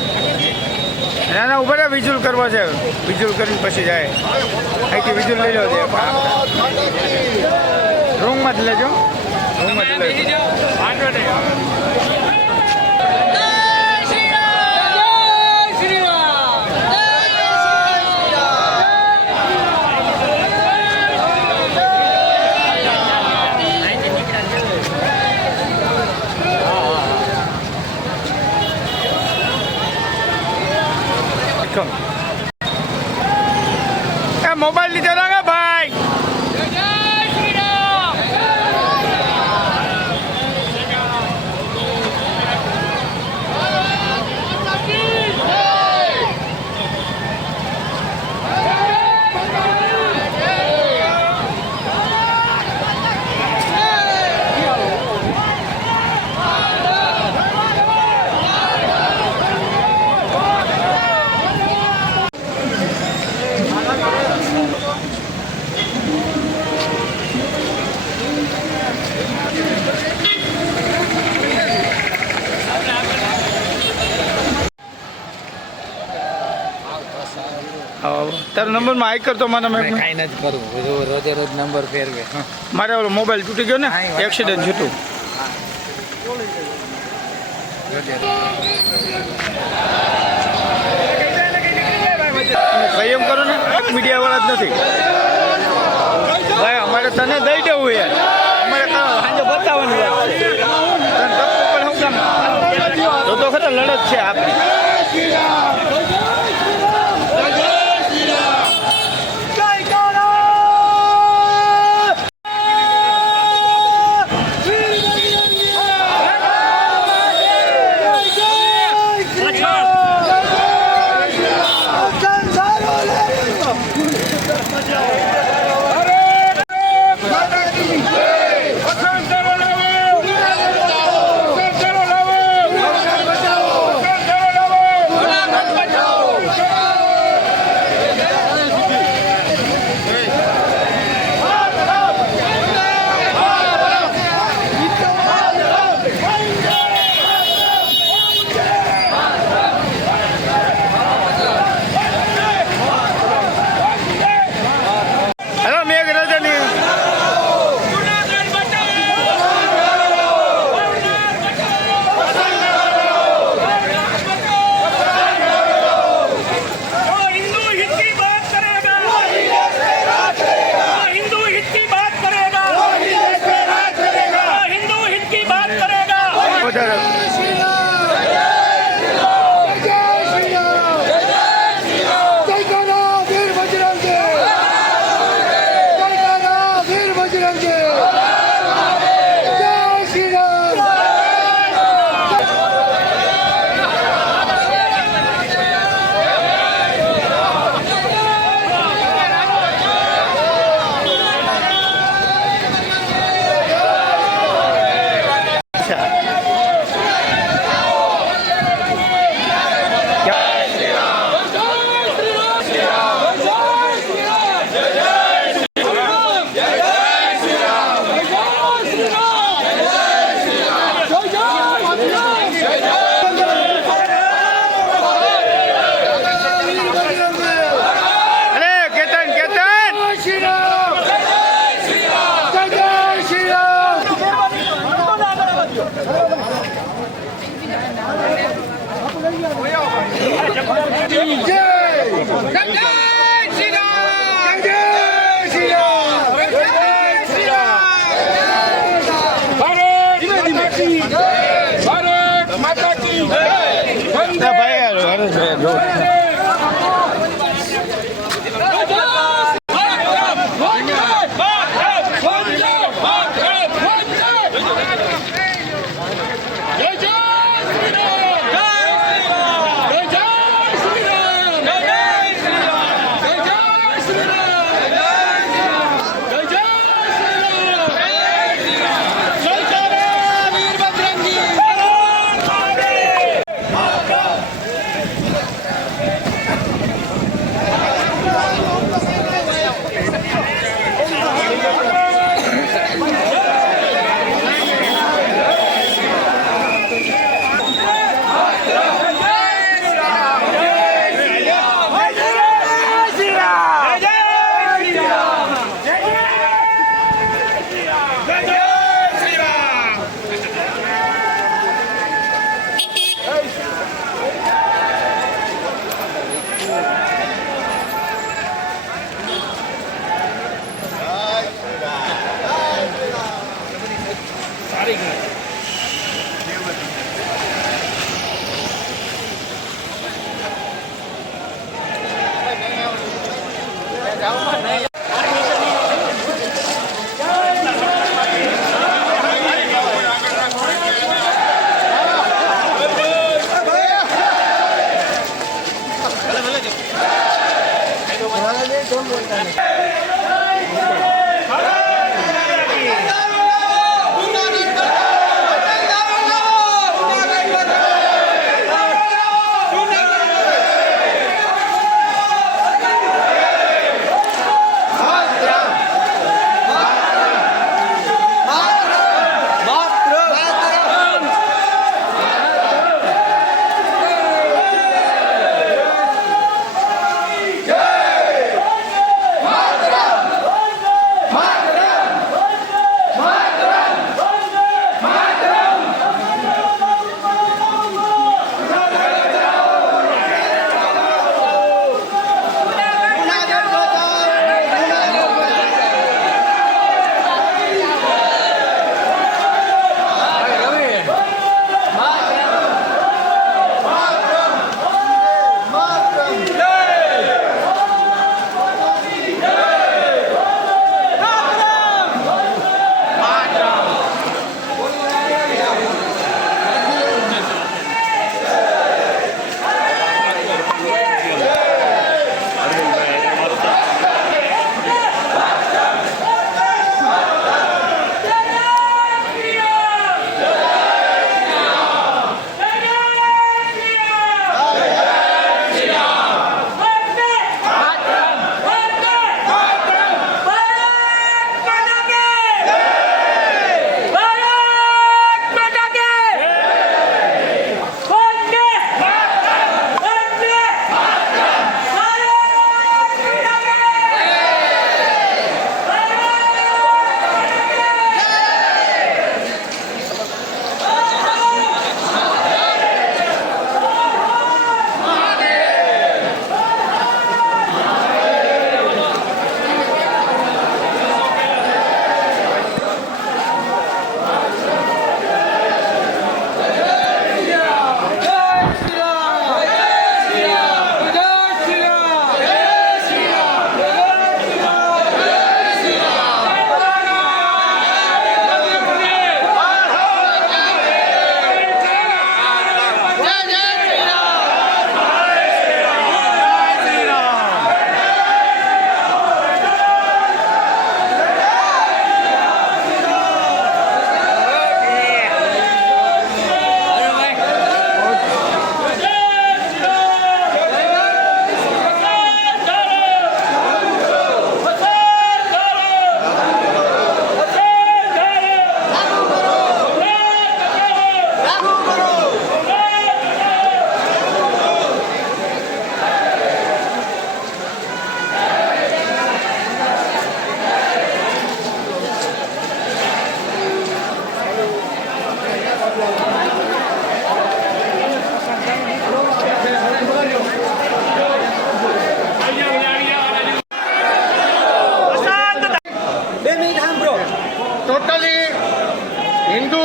ના ના ઉભા રહે, વિઝ્યુઅલ કરવા છે. વિઝ્યુઅલ કરીને પછી જાય. અહીંથી વિઝ્યુઅલ લઈ લો છે. રૂમમાં જ લેજો. રૂમમાં જ લેજો. વાંધો નહીં. એ મોબાઈલ લીધો ના ભાઈ. તારો નંબરમાં હાઈ કરતો મને મેં કાંઈ નથી કરવું, રોજે રોજ નંબર ફેરવે. મારે ઓલો મોબાઈલ તૂટી ગયો ને, એક્સિડન્ટ છૂટું. ભાઈ એમ કરો ને, મીડિયા વાળા જ નથી ભાઈ. અમારે તને દઈ દેવું યાર. અમારે સાંજે બતાવવાની વાત છે. તને ધક્કો પણ શું કામ? તો ખરા લડત છે આપણી.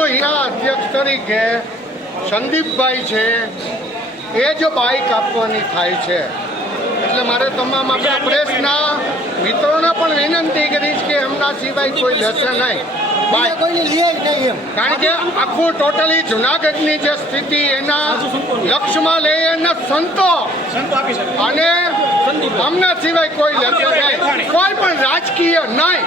એના અધ્યક્ષ તરીકે સંદીપભાઈ છે એ જ બાઇક આપવાની થાય છે. એટલે મારે તમામ આપણા પ્રેસના મિત્રોને પણ વિનંતી કરીશ કે એમના સિવાય કોઈ લેશે નહીં બાઇક. કારણ કે આખું ટોટલી જુનાગઢની જે સ્થિતિ એના લક્ષ્યમાં લઈ એના સંતો અને અમના સિવાય કોઈ લેશે નહીં, કોઈ પણ રાજકીય નહીં.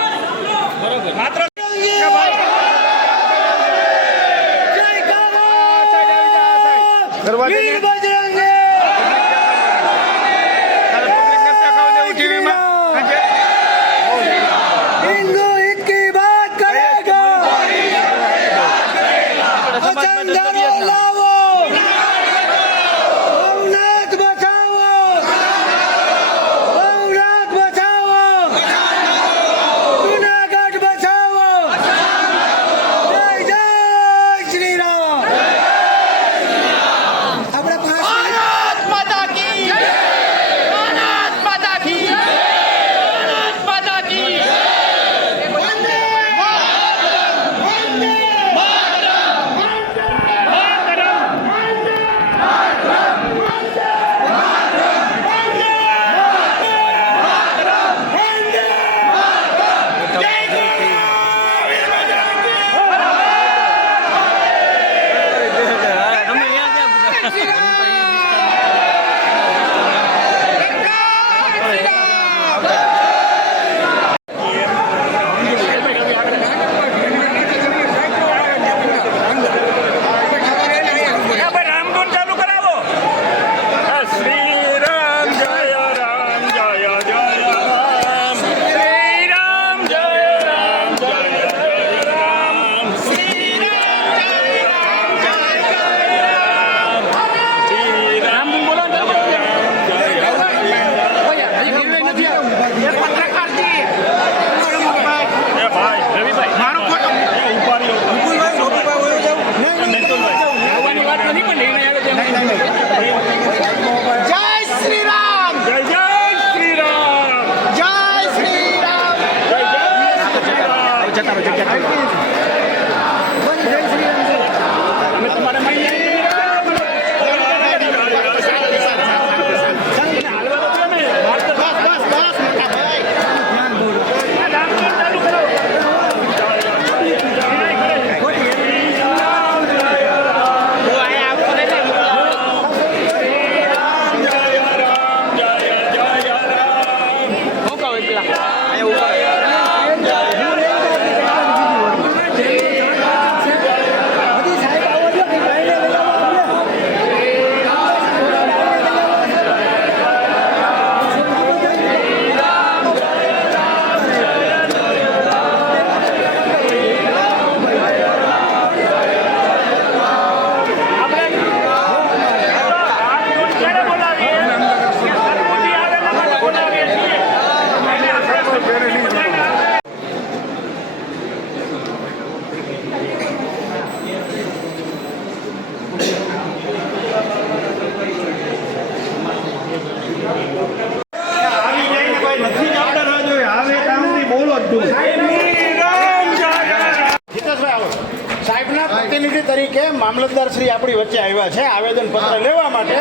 સાહેબના પ્રતિનિધિ તરીકે મામલતદાર શ્રી આપણી વચ્ચે આવ્યા છે આવેદન પત્ર લેવા માટે.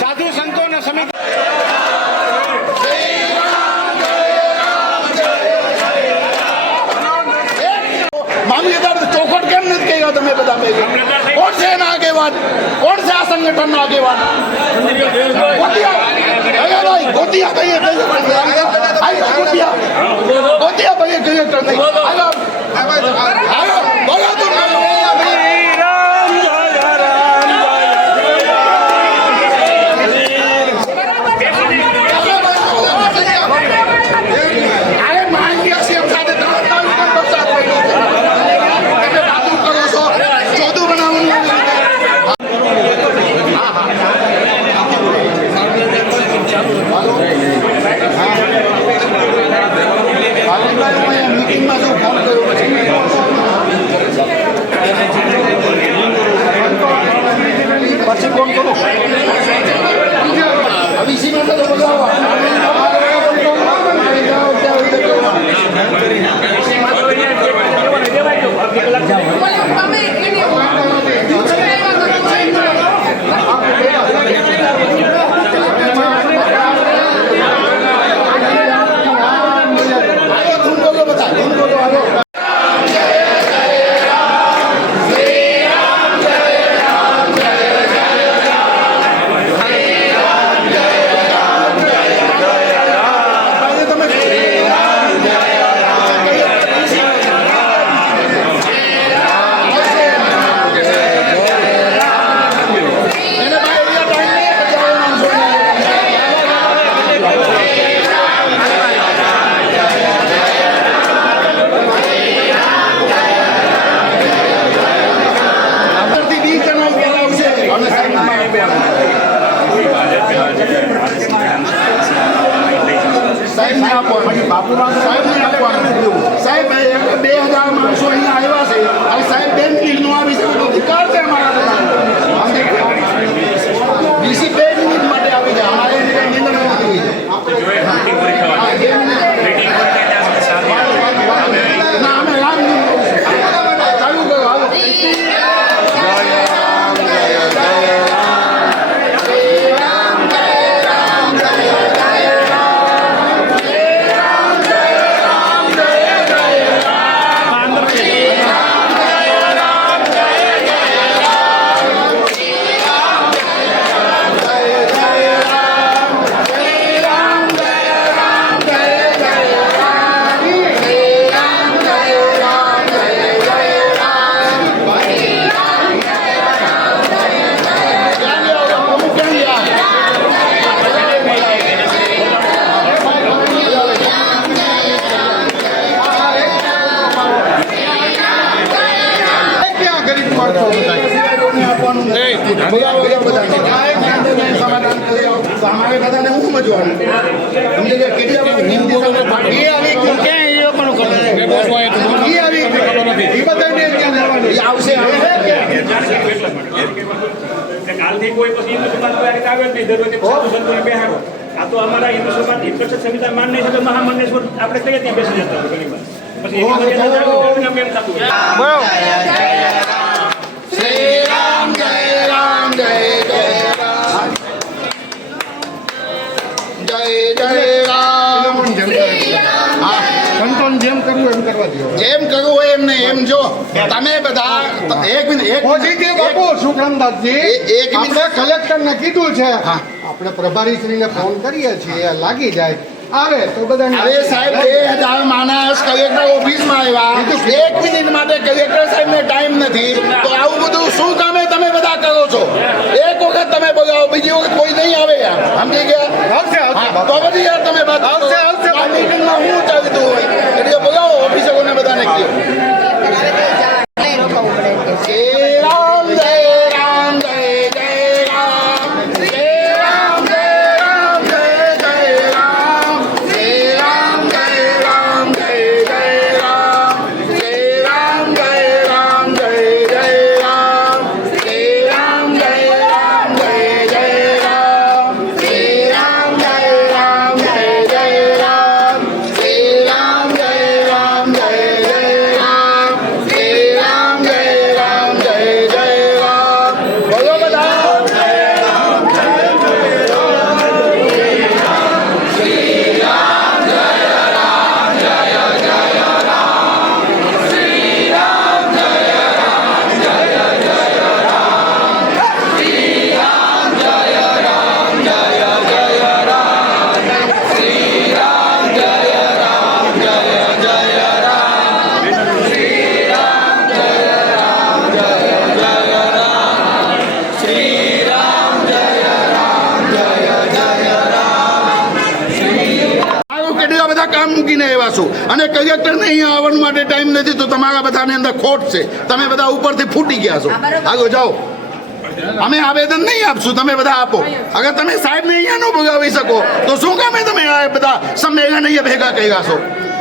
સાધુ સંતોના સમિતિ મામલતદાર ચોખટ કેમ નથી કહ્યો તમે બધા ભેગા? કોણ છે એના આગેવાન? કોણ છે આ સંગઠનનો આગેવાન? ગોતિયા ભાઈએ મીટિંગમાં શું ફોન કર્યો પછી સાહેબને આપવાનું. સાહેબ 2000 માણસો અહીંયા આવ્યા છે અને સાહેબ બેન મિનિટ નો આવી શકે તો અધિકાર છે અમારા ડીસી 2 મિનિટ માટે આવી જાય અમારે એની કઈ નિંદણ નથી. ના અમે રામ ચાલુ કરો હાલો. અમારે બધાને હું સમજવાનું સમજે કે કેટલા હિન્દી સમજ આવી ક્યાં એ પણ ખબર આવી એ બધાને ક્યાં જવાનું એ આવશે કાલથી કોઈ પછી હિન્દુ સમાજ કોઈ આવે જ નહીં દર વખતે સંતોને બેહાડો આ તો અમારા હિન્દુ સમાજ હિતરક્ષક સમિતિ માન્ય છે તો મહામાન્યેશ્વર આપણે કઈ ત્યાં બેસી જતા ઘણી વાર પછી એની મર્યાદા એમ થતું શ્રી રામ જય રામ જય જય રામ જય જય રામ સંતોન જેમ કરવું એમ કરવા દો. જેમ કરવું હોય એમ નહીં એમ જો તમે બધા એક મિનિટ પોઝિટિવ બાપુ સુખરામદાસજી એક મિનિટ. આપણે કલેક્ટરને કીધું છે હા. આપણે પ્રભારીશ્રીને ફોન કરીએ છીએ લાગી જાય આવે તો બધાને અરે સાહેબ 2000 માણસ કલેક્ટર ઓફિસમાં આવ્યા 1 મિનિટ માટે કલેક્ટર સાહેબને ટાઈમ નથી તો આવું બધું શું કામે તમે બધા કરો છો? એક વખત તમે બોલાવો બીજી વખત કોઈ નહીં આવે યાર સમજી ગયા? આવશે આવશે તો પછી યાર તમે વાત કરો. આવશે, આવશે. આ મીટિંગમાં શું ચાલતું હોય એટલે બોલાવો ઓફિસરોને બધાને કહો. શ્રી રામ જય રામ જય જય રામ શ્રી રામ જય રામ જય જય રામ શ્રી રામ જય રામ જય જય રામ શ્રી રામ જય રામ જય જય રામ શ્રી રામ જય રામ જય જય રામ શ્રી રામ જય રામ જય જય રામ શ્રી રામ જય રામ જય જય રામ શ્રી રામ જય રામ જય જય રામ બોલો બધા આવું કેટલા બધા કામ મૂકીને આવ્યા છો અને કલેક્ટરને અહીંયા આવવા માટે ટાઈમ નથી તો તમારા બધાને અંદર ખોટ છે તમે બધા ઉપરથી ફૂટી ગયા છો આગળ જાઓ અમે આવેદન નહીં આપશું તમે બધા આપો અગર તમે સાહેબને અહીંયા ન બોલાવી શકો તો શું કામે તમે આ બધા સંમેલન અહીંયા ભેગા કર્યા છો?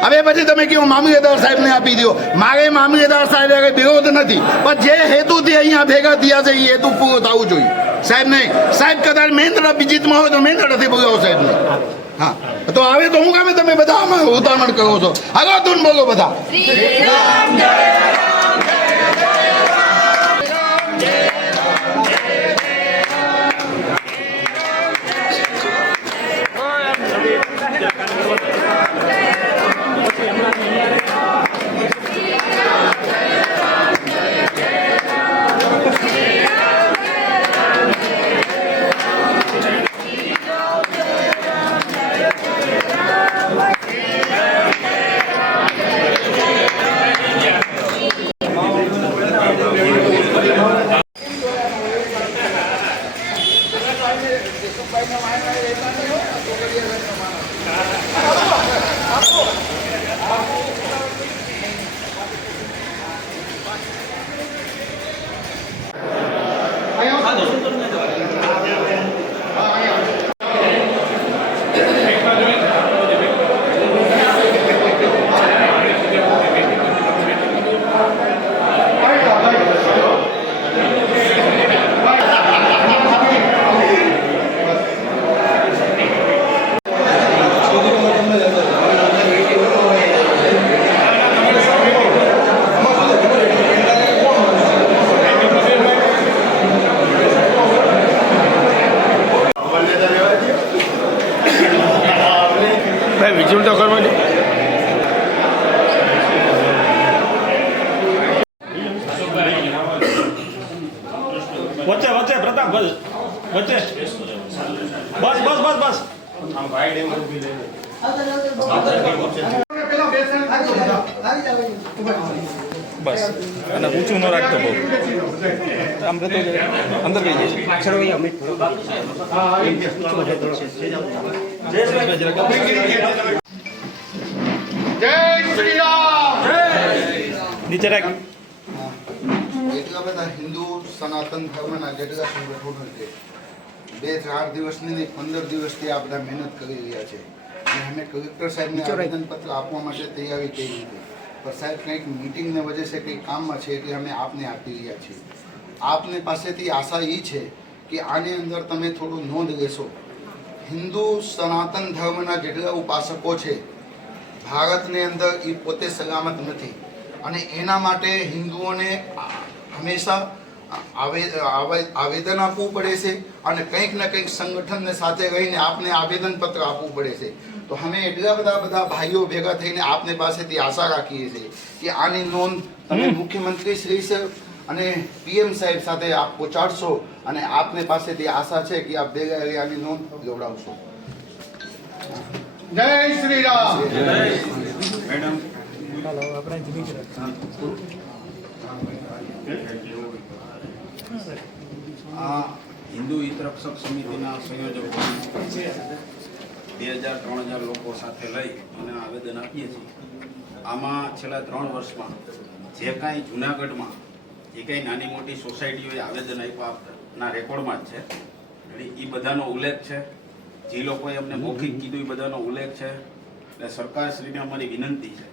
હવે પછી તમે કહો મામલેદાર સાહેબને આપી દો. મારે મામલેદાર સાહેબ વિરોધ નથી પણ જે હેતુથી અહીંયા ભેગા થયા છે એ હેતુ પૂરો થવું જોઈએ. સાહેબ નહીં સાહેબ કદાચ મહેન્દ્ર બીજીતમાં હોય તો મહેન્દ્રથી બોલાવો સાહેબને. હા તો હવે તો હું કામે તમે બધા આમાં ઉતાવળ કરો છો? આગળ તું બોલો બધા. વચ્ચે વચ્ચે પ્રતાપ વચ્ચે બસ બસ બસ બસ બસ અને ઊંચું ન રાખતો બહુ આમ તો અંદર ગઈ જય શ્રી રામ. નીચે રાખ એટલા બધા હિન્દુ સનાતન ધર્મના જેટલા સંગઠનો છે 2-4 દિવસની નહીં 15 દિવસથી આ બધા મહેનત કરી રહ્યા છે અને અમે કલેક્ટર સાહેબને આવેદનપત્ર આપવા માટે તૈયારી કરી હતી પણ સાહેબ કંઈક મિટિંગને વજહ છે કંઈક કામમાં છે એટલે અમે આપને આપી રહ્યા છીએ આપને પાસેથી આશા એ છે કે આની અંદર તમે થોડું નોંધ લેશો હિન્દુ સનાતન ધર્મના જેટલા ઉપાસકો છે ભારતની અંદર એ પોતે સલામત નથી અને એના માટે હિન્દુઓને હંમેશા આવેદન આપવું પડે છે અને કંઈક ને કંઈક સંગઠનને સાથે રહીને આપને આવેદનપત્ર આપવું પડે છે તો અમે એટલા બધા ભાઈઓ ભેગા થઈને આપને પાસેથી આશા રાખીએ છીએ કે આની નોંધ તમે મુખ્યમંત્રી શ્રી અને PM સાહેબ સાથે આપ પહોંચાડશો અને આપને પાસેથી આશા છે કે આપ ભેગા રહી આની નોંધ લેવડાવશો. જય શ્રી રામ. મેડમ આ હિન્દુ હિતરક્ષક સમિતિના સંયોજકો 2000-3000 લોકો સાથે લઈ અને આવેદન આપીએ છીએ. આમાં છેલ્લા 3 વર્ષમાં જે કાંઈ જૂનાગઢમાં જે કાંઈ નાની મોટી સોસાયટીઓએ આવેદન આપ્યાના રેકોર્ડમાં જ છે એટલે એ બધાનો ઉલ્લેખ છે. જે લોકોએ અમને મૌખિક કીધું એ બધાનો ઉલ્લેખ છે. એટલે સરકારશ્રીને અમારી વિનંતી છે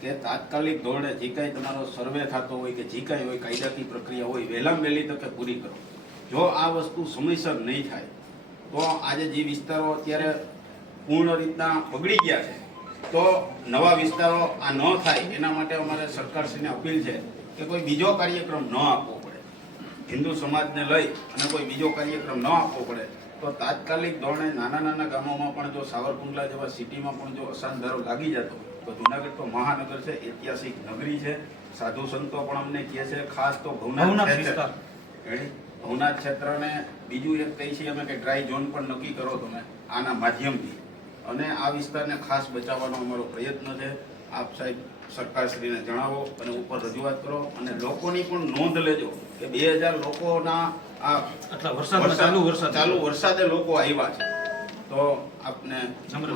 કે તાત્કાલિક ધોરણે જે કાંઈ તમારો સર્વે થતો હોય કે જે કાંઈ હોય કાયદાકીય પ્રક્રિયા હોય વહેલામાં વહેલી તકે પૂરી કરો. જો આ વસ્તુ સમયસર નહીં થાય તો આજે જે વિસ્તારો અત્યારે પૂર્ણ રીતના બગડી ગયા છે તો નવા વિસ્તારો આ ન થાય એના માટે અમારે સરકારશ્રીને અપીલ છે કે કોઈ બીજો કાર્યક્રમ ન આપવો પડે. હિન્દુ સમાજને લઈ અને કોઈ બીજો કાર્યક્રમ ન આપવો પડે તો તાત્કાલિક ધોરણે નાના ગામોમાં પણ જો સાવરકુંડલા જેવા સિટીમાં પણ જો અસાનધારો લાગી જતો તો જુનાગઢ તો મહાનગર છે, ઐતિહાસિક નગરી છે. સાધુ સંતો પણ અમને કહે છે ખાસ તો ભવનાથ ક્ષેત્રને બીજું એક કહી છે અમે કે ડ્રાય ઝોન પણ નક્કી કરો તમે આના માધ્યમથી અને આ વિસ્તારને ખાસ બચાવવાનો અમારો પ્રયત્ન છે. આપ સાહેબ સરકારશ્રીને જણાવો અને ઉપર રજૂઆત કરો અને લોકોની પણ નોંધ લેજો કે 2000 લોકોના આ ચાલુ વરસાદે લોકો આવ્યા છે તો આપને નમ્ર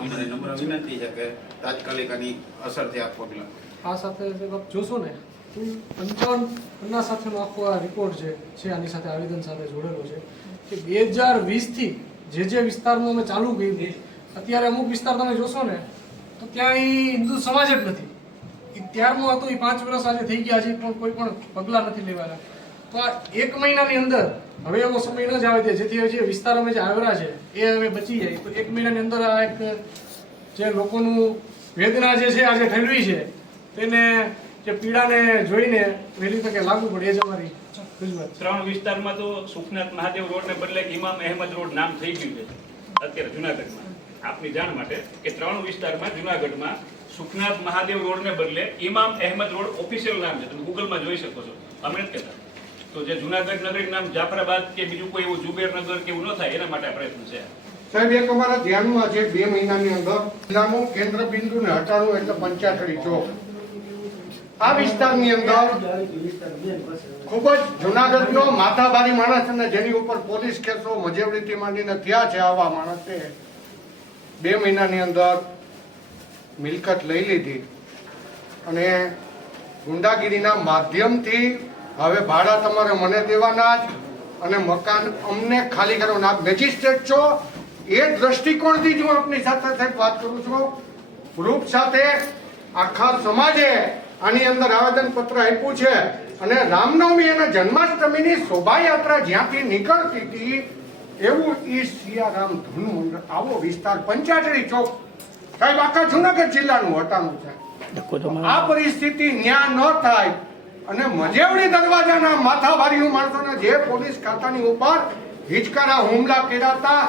વિનંતી છે કે તાત્કાલિક આની અસરથી આપ પગલાં. આ સાથે આપ જોશો ને 55 સાથેનો આખો આ રિપોર્ટ છે આની સાથે આવેદન સાથે જોડેલો છે કે 2020 થી જે વિસ્તારમાં અમે ચાલુ કર્યું અત્યારે અમુક વિસ્તાર તમે જોશો ને તો ત્યાં હિન્દુ સમાજ જ નથી. ત્યારનું હતું એ 5 વર્ષ આજે થઈ ગયા છે પણ કોઈ પણ પગલાં નથી લેવાના. તો આ 1 મહિનાની અંદર હવે એવો સમય ન જ આવે છે જેથી જે વિસ્તારોમાં જે આવેલા છે એ હવે બચી જાય. તો 1 મહિનાની અંદર આ એક જે લોકોનું વેદના જે છે આજે ઠલવી છે તેને જે પીડાને જોઈને વહેલી તકે લાગુ પડે એ જ અમારી રજૂઆત. 3 વિસ્તારમાં તો સુખનાથ મહાદેવ રોડને બદલે ઇમામ અહેમદ રોડ નામ થઈ ગયું છે અત્યારે જુનાગઢમાં. આપની જાણ માટે કે 3 વિસ્તારમાં જુનાગઢમાં સુખનાથ મહાદેવ રોડને બદલે ઇમામ અહેમદ રોડ ઓફિશિયલ નામ છે. તમે ગૂગલમાં જોઈ શકો છો. અમે નથી કહેતા. તો જે જુનાગઢ નગરી નામ જાફરાબાદ કે બીજું કોઈ એવું જુબેરનગર કે એવું ન થાય એના માટે આ પ્રયત્ન છે. સાહેબ એક અમારા ધ્યાનમાં છે 2 મહિનાની અંદર જિલ્લાનું કેન્દ્ર બિંદુને હટાડવું એટલે પંચાયતડી ચોક. આ વિસ્તારની અંદર ખૂબ જ જુનાગઢનો માથાભારી માણસ અને જેની ઉપર પોલીસ કેસો મજેવરીથી માંડીને થયા છે આવા માણસે 2 મહિનાની અંદર મિલકત લઈ લીધી અને ગુંડાગીરીના માધ્યમથી હવે ભાડા તમારે મને દેવાના જ અને મકાન અમને ખાલી કરવાના. આપ મેજિસ્ટ્રેટ છો એ દ્રષ્ટિકોણથી જ હું આપની સાથે વાત કરું છું. ગ્રુપ સાથે આખા સમાજે આની અંદર આવેદનપત્ર આપ્યું છે અને રામનવમી અને જન્માષ્ટમીની શોભાયાત્રા જ્યાંથી નીકળતી હતી એવું ઈ સિયારામ ધૂન મંડળ આવો વિસ્તાર પંચાયતડી ચોક સાહેબ આખા જુનાગઢ જિલ્લાનું હટાનું છે. આ પરિસ્થિતિ ન્યા ન થાય અને મજેવડી દરવાજાના માથાભારી માણસોને જે પોલીસ ખાતાની ઉપર હિચકારા હુમલા કર્યા હતા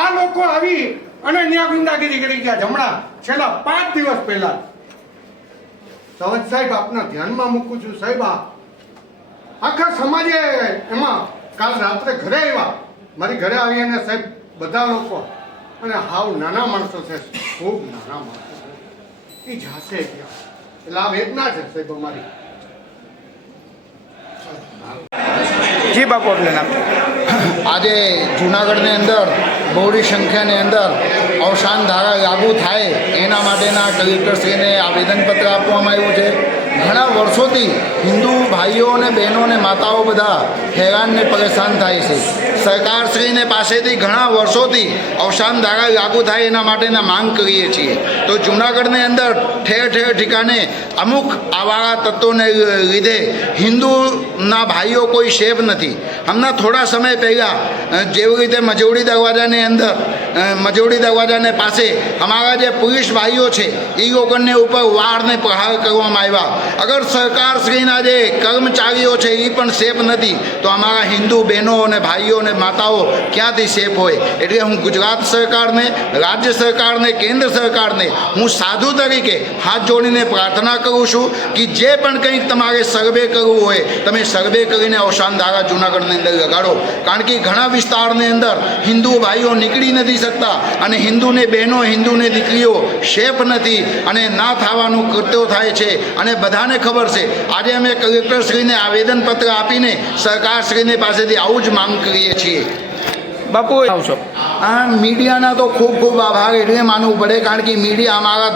આ લોકો આવી અને ન્યા ગુંડાગીરી કરી ગયા. હમણાં છેલ્લા 5 દિવસ પહેલા સહજ સાહેબ આપના ધ્યાનમાં મૂકું છું સાહેબ આખા સમાજે એમાં કાલ રાત્રે ઘરે આવ્યા, મારી ઘરે આવી અને સાહેબ બધા લોકો અને હાવ નાના માણસો છે, ખૂબ નાના માણસો એ જાશે ત્યાં. એટલે આ વેદના છે સાહેબ અમારી. જી બાપુ આપનું નામ? આજે જૂનાગઢની અંદર બહોળી સંખ્યાની અંદર અવસાન ધારા લાગુ થાય એના માટેના કલેક્ટરશ્રીને આવેદનપત્ર આપવામાં આવ્યું છે. ઘણા વર્ષોથી હિન્દુ ભાઈઓ અને બહેનો અને માતાઓ બધા હેરાન ને પરેશાન થાય છે. સરકારશ્રીને પાસેથી ઘણા વર્ષોથી અવસાન ધારા લાગુ થાય એના માટેના માંગ કરીએ છીએ. તો જૂનાગઢની અંદર ઠેર ઠેર ઠિકાણે અમુક આવારા તત્વોને લીધે હિન્દુના ભાઈઓ કોઈ સેફ નથી. હમણાં થોડા સમય પહેલાં જેવી રીતે મજોડી દરવાજાની અંદર મજોડી દરવાજાને પાસે અમારા જે પોલીસ ભાઈઓ છે એ લોકોને ઉપર વારને પ્રહાર કરવામાં આવ્યા. અગર સરકારશ્રીના જે કર્મચારીઓ છે એ પણ સેફ નથી તો અમારા હિન્દુ બહેનો અને ભાઈઓ અને માતાઓ ક્યાંથી સેફ હોય? એટલે હું ગુજરાત સરકારને, રાજ્ય સરકારને, કેન્દ્ર સરકારને હું સાધુ તરીકે હાથ જોડીને પ્રાર્થના કરું છું કે જે પણ કંઈક તમારે સર્વે કરવું હોય તમે સર્વે કરીને અવસાન ધારા જૂનાગઢની અંદર લગાડો. કારણ કે ઘણા વિસ્તારની અંદર હિન્દુ ભાઈઓ નીકળી નથી શકતા અને હિન્દુને બહેનો, હિન્દુને દીકરીઓ સેફ નથી અને ના થવાનું કૃત્યો થાય છે. અને બધાને ખબર છે. આજે અમે કલેક્ટરશ્રીને આવેદનપત્ર આપીને સરકારશ્રીની પાસેથી આવું જ માંગ કરીએ છીએ. બાપુ આવશો? આ મીડિયાના તો ખૂબ ખૂબ આભાર એટલે માનવું પડે, કારણ કે મીડિયા અમારા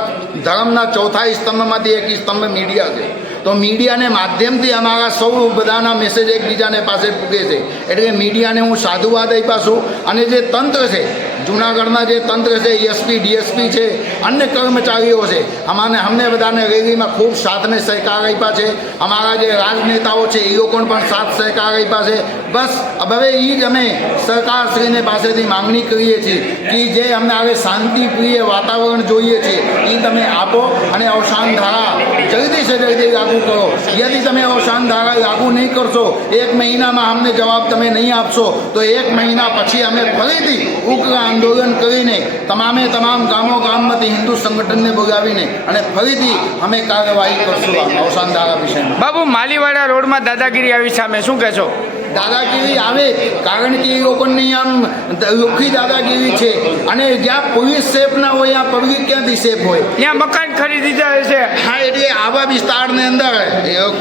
ધર્મના ચોથા સ્તંભમાંથી એક સ્તંભ મીડિયા છે. તો મીડિયાને માધ્યમથી અમારા સૌ બધાના મેસેજ એકબીજાને પાસે પૂગે છે. એટલે મીડિયાને હું સાધુવાદ આપ્યા છું. અને જે તંત્ર છે જૂનાગઢના જે તંત્ર છે, એસપી, ડીએસપી છે, અન્ય કર્મચારીઓ છે, અમને બધાને રેલીમાં ખૂબ સાથને સહકાર આપ્યા છે. અમારા જે રાજનેતાઓ છે એ લોકોને પણ સાથ સહકાર આપ્યા છે. બસ હવે એ જ અમે સરકારશ્રીને પાસેથી માંગણી કરીએ છીએ કે જે અમને હવે શાંતિપ્રિય વાતાવરણ જોઈએ છે એ તમે આપો અને અવસાન ધારા જલ્દી સે જલ્દી લાગુ કરો. યદि તમે અવસાન ધારા લાગુ નહીં કરશો, 1 મહિનામાં અમને જવાબ તમે નહીં આપશો તો 1 મહિના પછી અમે ફરીથી ઉગ્ર આંદોલન કરીને તમામ ગામોમાંથી હિન્દુ સંગઠનને બોલાવીને અને ફરીથી અમે કાર્યવાહી કરશું અવસાન ધારા વિષયમાં. બાપુ માલીવાડા રોડમાં દાદાગીરી આવી સામે શું કહેશો? દાદાગીરી આવે કારણ કે એ લોકોની આમ લુખી દાદાગીરી છે. અને જ્યાં પોલીસ સેફ ના હોય ત્યાં પબ્લિક ક્યાંથી સેફ હોય? ત્યાં મકાન ખરીદી જાય છે. હા, એટલે આવા વિસ્તારની અંદર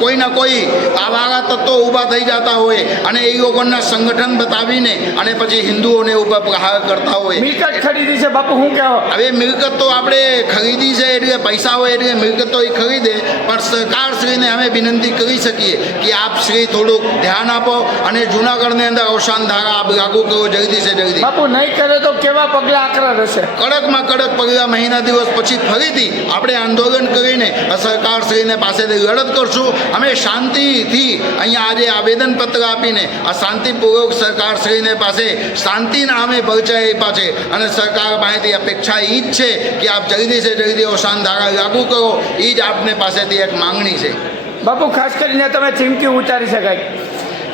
કોઈ ના કોઈ આવારા તત્વો ઊભા થઈ જતા હોય અને એ લોકોના સંગઠન બતાવીને અને પછી હિન્દુઓને ઉપર પ્રહાર કરતા હોય. મિલકત ખરીદી છે બાપુ, શું કહેવો? હવે મિલકત તો આપણે ખરીદી છે એટલે પૈસા હોય એટલે મિલકત તો એ ખરીદે, પણ સરકારશ્રીને અમે વિનંતી કરી શકીએ કે આપ શ્રી થોડુંક ધ્યાન આપો અને જૂનાગઢની અંદર અવસાન ધારા આપ લાગુ કરો જલ્દી સે જલ્દી. બાપુ નહીં કરે તો કેવા પગલાં આકરા રહેશે? કડકમાં કડક પગલાં મહિના દિવસ પછી ફરીથી આપણે આંદોલન કરીને સરકારશ્રીને પાસેથી લડત કરશું. અમે શાંતિથી અહીંયા આજે આવેદનપત્ર આપીને આ શાંતિપૂર્વક સરકારશ્રીને પાસે શાંતિના અમે પરિચય આપ્યા છે અને સરકાર પાસેથી અપેક્ષા એ જ છે કે આપ જલ્દી સે જલ્દી અવસાન ધારા લાગુ કરો. એ જ આપને પાસેથી એક માંગણી છે. બાપુ ખાસ કરીને તમે ચીમકી ઉચ્ચારી શકાય?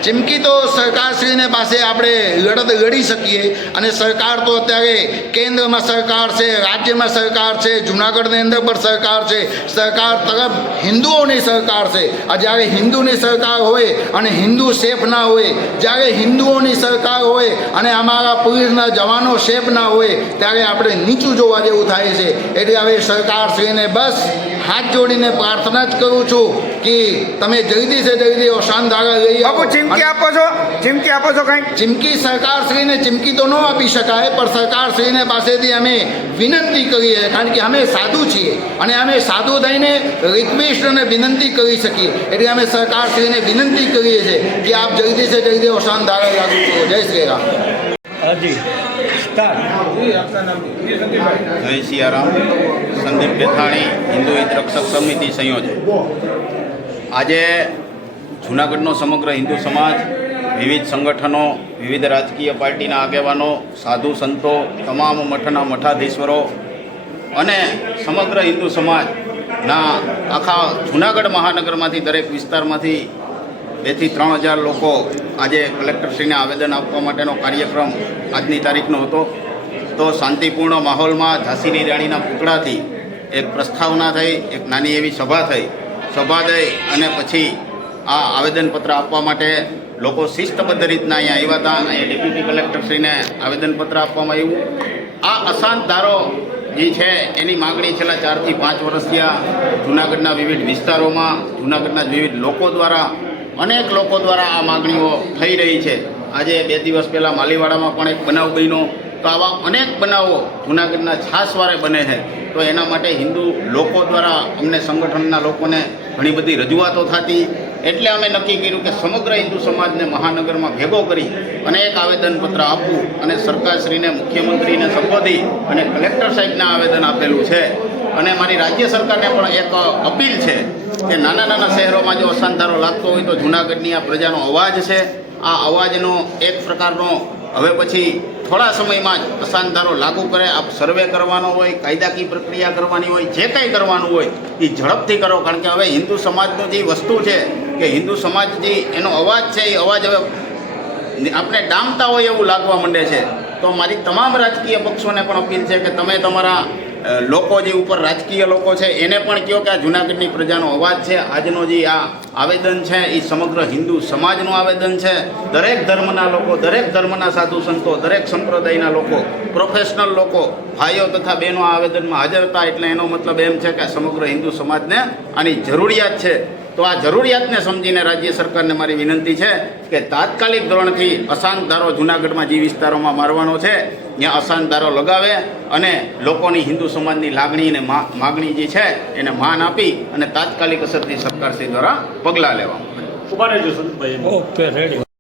ચીમકી તો સરકારશ્રીને પાસે આપણે લડત લડી શકીએ અને સરકાર તો અત્યારે કેન્દ્રમાં સરકાર છે, રાજ્યમાં સરકાર છે, જૂનાગઢની અંદર પણ સરકાર છે. સરકાર તરફ હિન્દુઓની સરકાર છે. આ જ્યારે હિન્દુની સરકાર હોય અને હિન્દુ સેફ ના હોય, જ્યારે હિન્દુઓની સરકાર હોય અને અમારા પોલીસના જવાનો સેફ ના હોય ત્યારે આપણે નીચું જોવા જેવું થાય છે. એટલે હવે સરકારશ્રીને બસ હાથ જોડીને પ્રાર્થના જ કરું છું કે તમે જલ્દી સે જલ્દી અવસાન ધારા લઈ આવો. ચીમકી આપો છો? ચીમકી આપો છો કંઈ? ચીમકી સરકારશ્રીને ચીમકી તો ન આપી શકાય, પણ સરકારશ્રીને પાસેથી અમે વિનંતી કરીએ, કારણ કે અમે સાધુ છીએ અને અમે સાધુ થઈને રિક્વેસ્ટ અને વિનંતી કરી શકીએ. એટલે અમે સરકારશ્રીને વિનંતી કરીએ છીએ કે આપ જલ્દી સે જલ્દી અવસાન ધારા લાગુ કરો. જય શ્રી રામ. જય સિયારામ. સંદીપ પેથાણી, હિન્દુ હિત રક્ષક સમિતિ સંયોજક. આજે જૂનાગઢનો સમગ્ર હિન્દુ સમાજ, વિવિધ સંગઠનો, વિવિધ રાજકીય પાર્ટીના આગેવાનો, સાધુ સંતો, તમામ મઠના મઠાધીશ્વરો અને સમગ્ર હિન્દુ સમાજના આખા જૂનાગઢ મહાનગરમાંથી દરેક વિસ્તારમાંથી 2 થી 3 હજાર લોકો આજે કલેક્ટરશ્રીને આવેદન આપવા માટેનો કાર્યક્રમ આજની તારીખનો હતો. તો શાંતિપૂર્ણ માહોલમાં ઝાંસીની રાણીના પુતળાથી એક પ્રસ્તાવના થઈ, એક નાની એવી સભા થઈ. સભા થઈ અને પછી આ આવેદનપત્ર આપવા માટે લોકો શિસ્તબદ્ધ રીતના અહીંયા આવ્યા હતા. અહીંયા ડેપ્યુટી કલેક્ટરશ્રીને આવેદનપત્ર આપવામાં આવ્યું. આ અશાંત ધારો જે છે એની માગણી છેલ્લા 4 થી 5 વર્ષથી આ જૂનાગઢના વિવિધ વિસ્તારોમાં જૂનાગઢના વિવિધ લોકો દ્વારા અનેક લોકો દ્વારા આ માગણીઓ થઈ રહી છે. આજે 2 દિવસ પહેલાં માલીવાડામાં પણ એક બનાવ બન્યો. તો આવા અનેક બનાવો જૂનાગઢના છાસવારે બને છે. તો એના માટે હિન્દુ લોકો દ્વારા અમને સંગઠનના લોકોને ઘણી બધી રજૂઆતો થતી. એટલે અમે નક્કી કર્યું કે સમગ્ર હિન્દુ સમાજને મહાનગરમાં ભેગો કરી અને એક આવેદનપત્ર આપવું અને સરકારશ્રીને મુખ્યમંત્રીને સંબોધી અને કલેક્ટર સાહેબને આવેદન આપેલું છે. અને મારી રાજ્ય સરકારને પણ એક અપીલ છે કે નાના નાના શહેરોમાં જો અશાંતધારો લાગતો હોય તો જૂનાગઢની આ પ્રજાનો અવાજ છે. આ અવાજનો એક પ્રકારનો હવે પછી થોડા સમયમાં જ અશાંતધારો લાગુ કરે. આપ સર્વે કરવાનો હોય, કાયદાકીય પ્રક્રિયા કરવાની હોય, જે કંઈ કરવાનું હોય એ ઝડપથી કરો. કારણ કે હવે હિન્દુ સમાજનો જે વસ્તુ છે કે હિન્દુ સમાજ જે એનો અવાજ છે એ અવાજ હવે આપણે ડામતા હોય એવું લાગવા માંડે છે. તો મારી તમામ રાજકીય પક્ષોને પણ અપીલ છે કે તમે તમારા લોકો જે ઉપર રાજકીય લોકો છે એને પણ કહો કે આ જૂનાગઢની પ્રજાનો અવાજ છે. આજનો જે આ આવેદન છે એ સમગ્ર હિન્દુ સમાજનું આવેદન છે. દરેક ધર્મના લોકો, દરેક ધર્મના સાધુ સંતો, દરેક સંપ્રદાયના લોકો, પ્રોફેશનલ લોકો, ભાઈઓ તથા બહેનો આ આવેદનમાં હાજર હતા. એટલે એનો મતલબ એમ છે કે સમગ્ર હિન્દુ સમાજને આની જરૂરિયાત છે. તો આ જરૂરિયાતને સમજીને રાજ્ય સરકારને મારી વિનંતી છે કે તાત્કાલિક ધોરણથી અશાંત ધારો જૂનાગઢમાં જે વિસ્તારોમાં મારવાનો છે ત્યાં અશાંત ધારો લગાવે અને લોકોની હિન્દુ સમાજની લાગણી અને માગણી જે છે એને માન આપી અને તાત્કાલિક અસરથી સરકારશ્રી દ્વારા પગલાં લેવામાં આવે. ઉભા રહેજો સંતભાઈ. Okay, ready.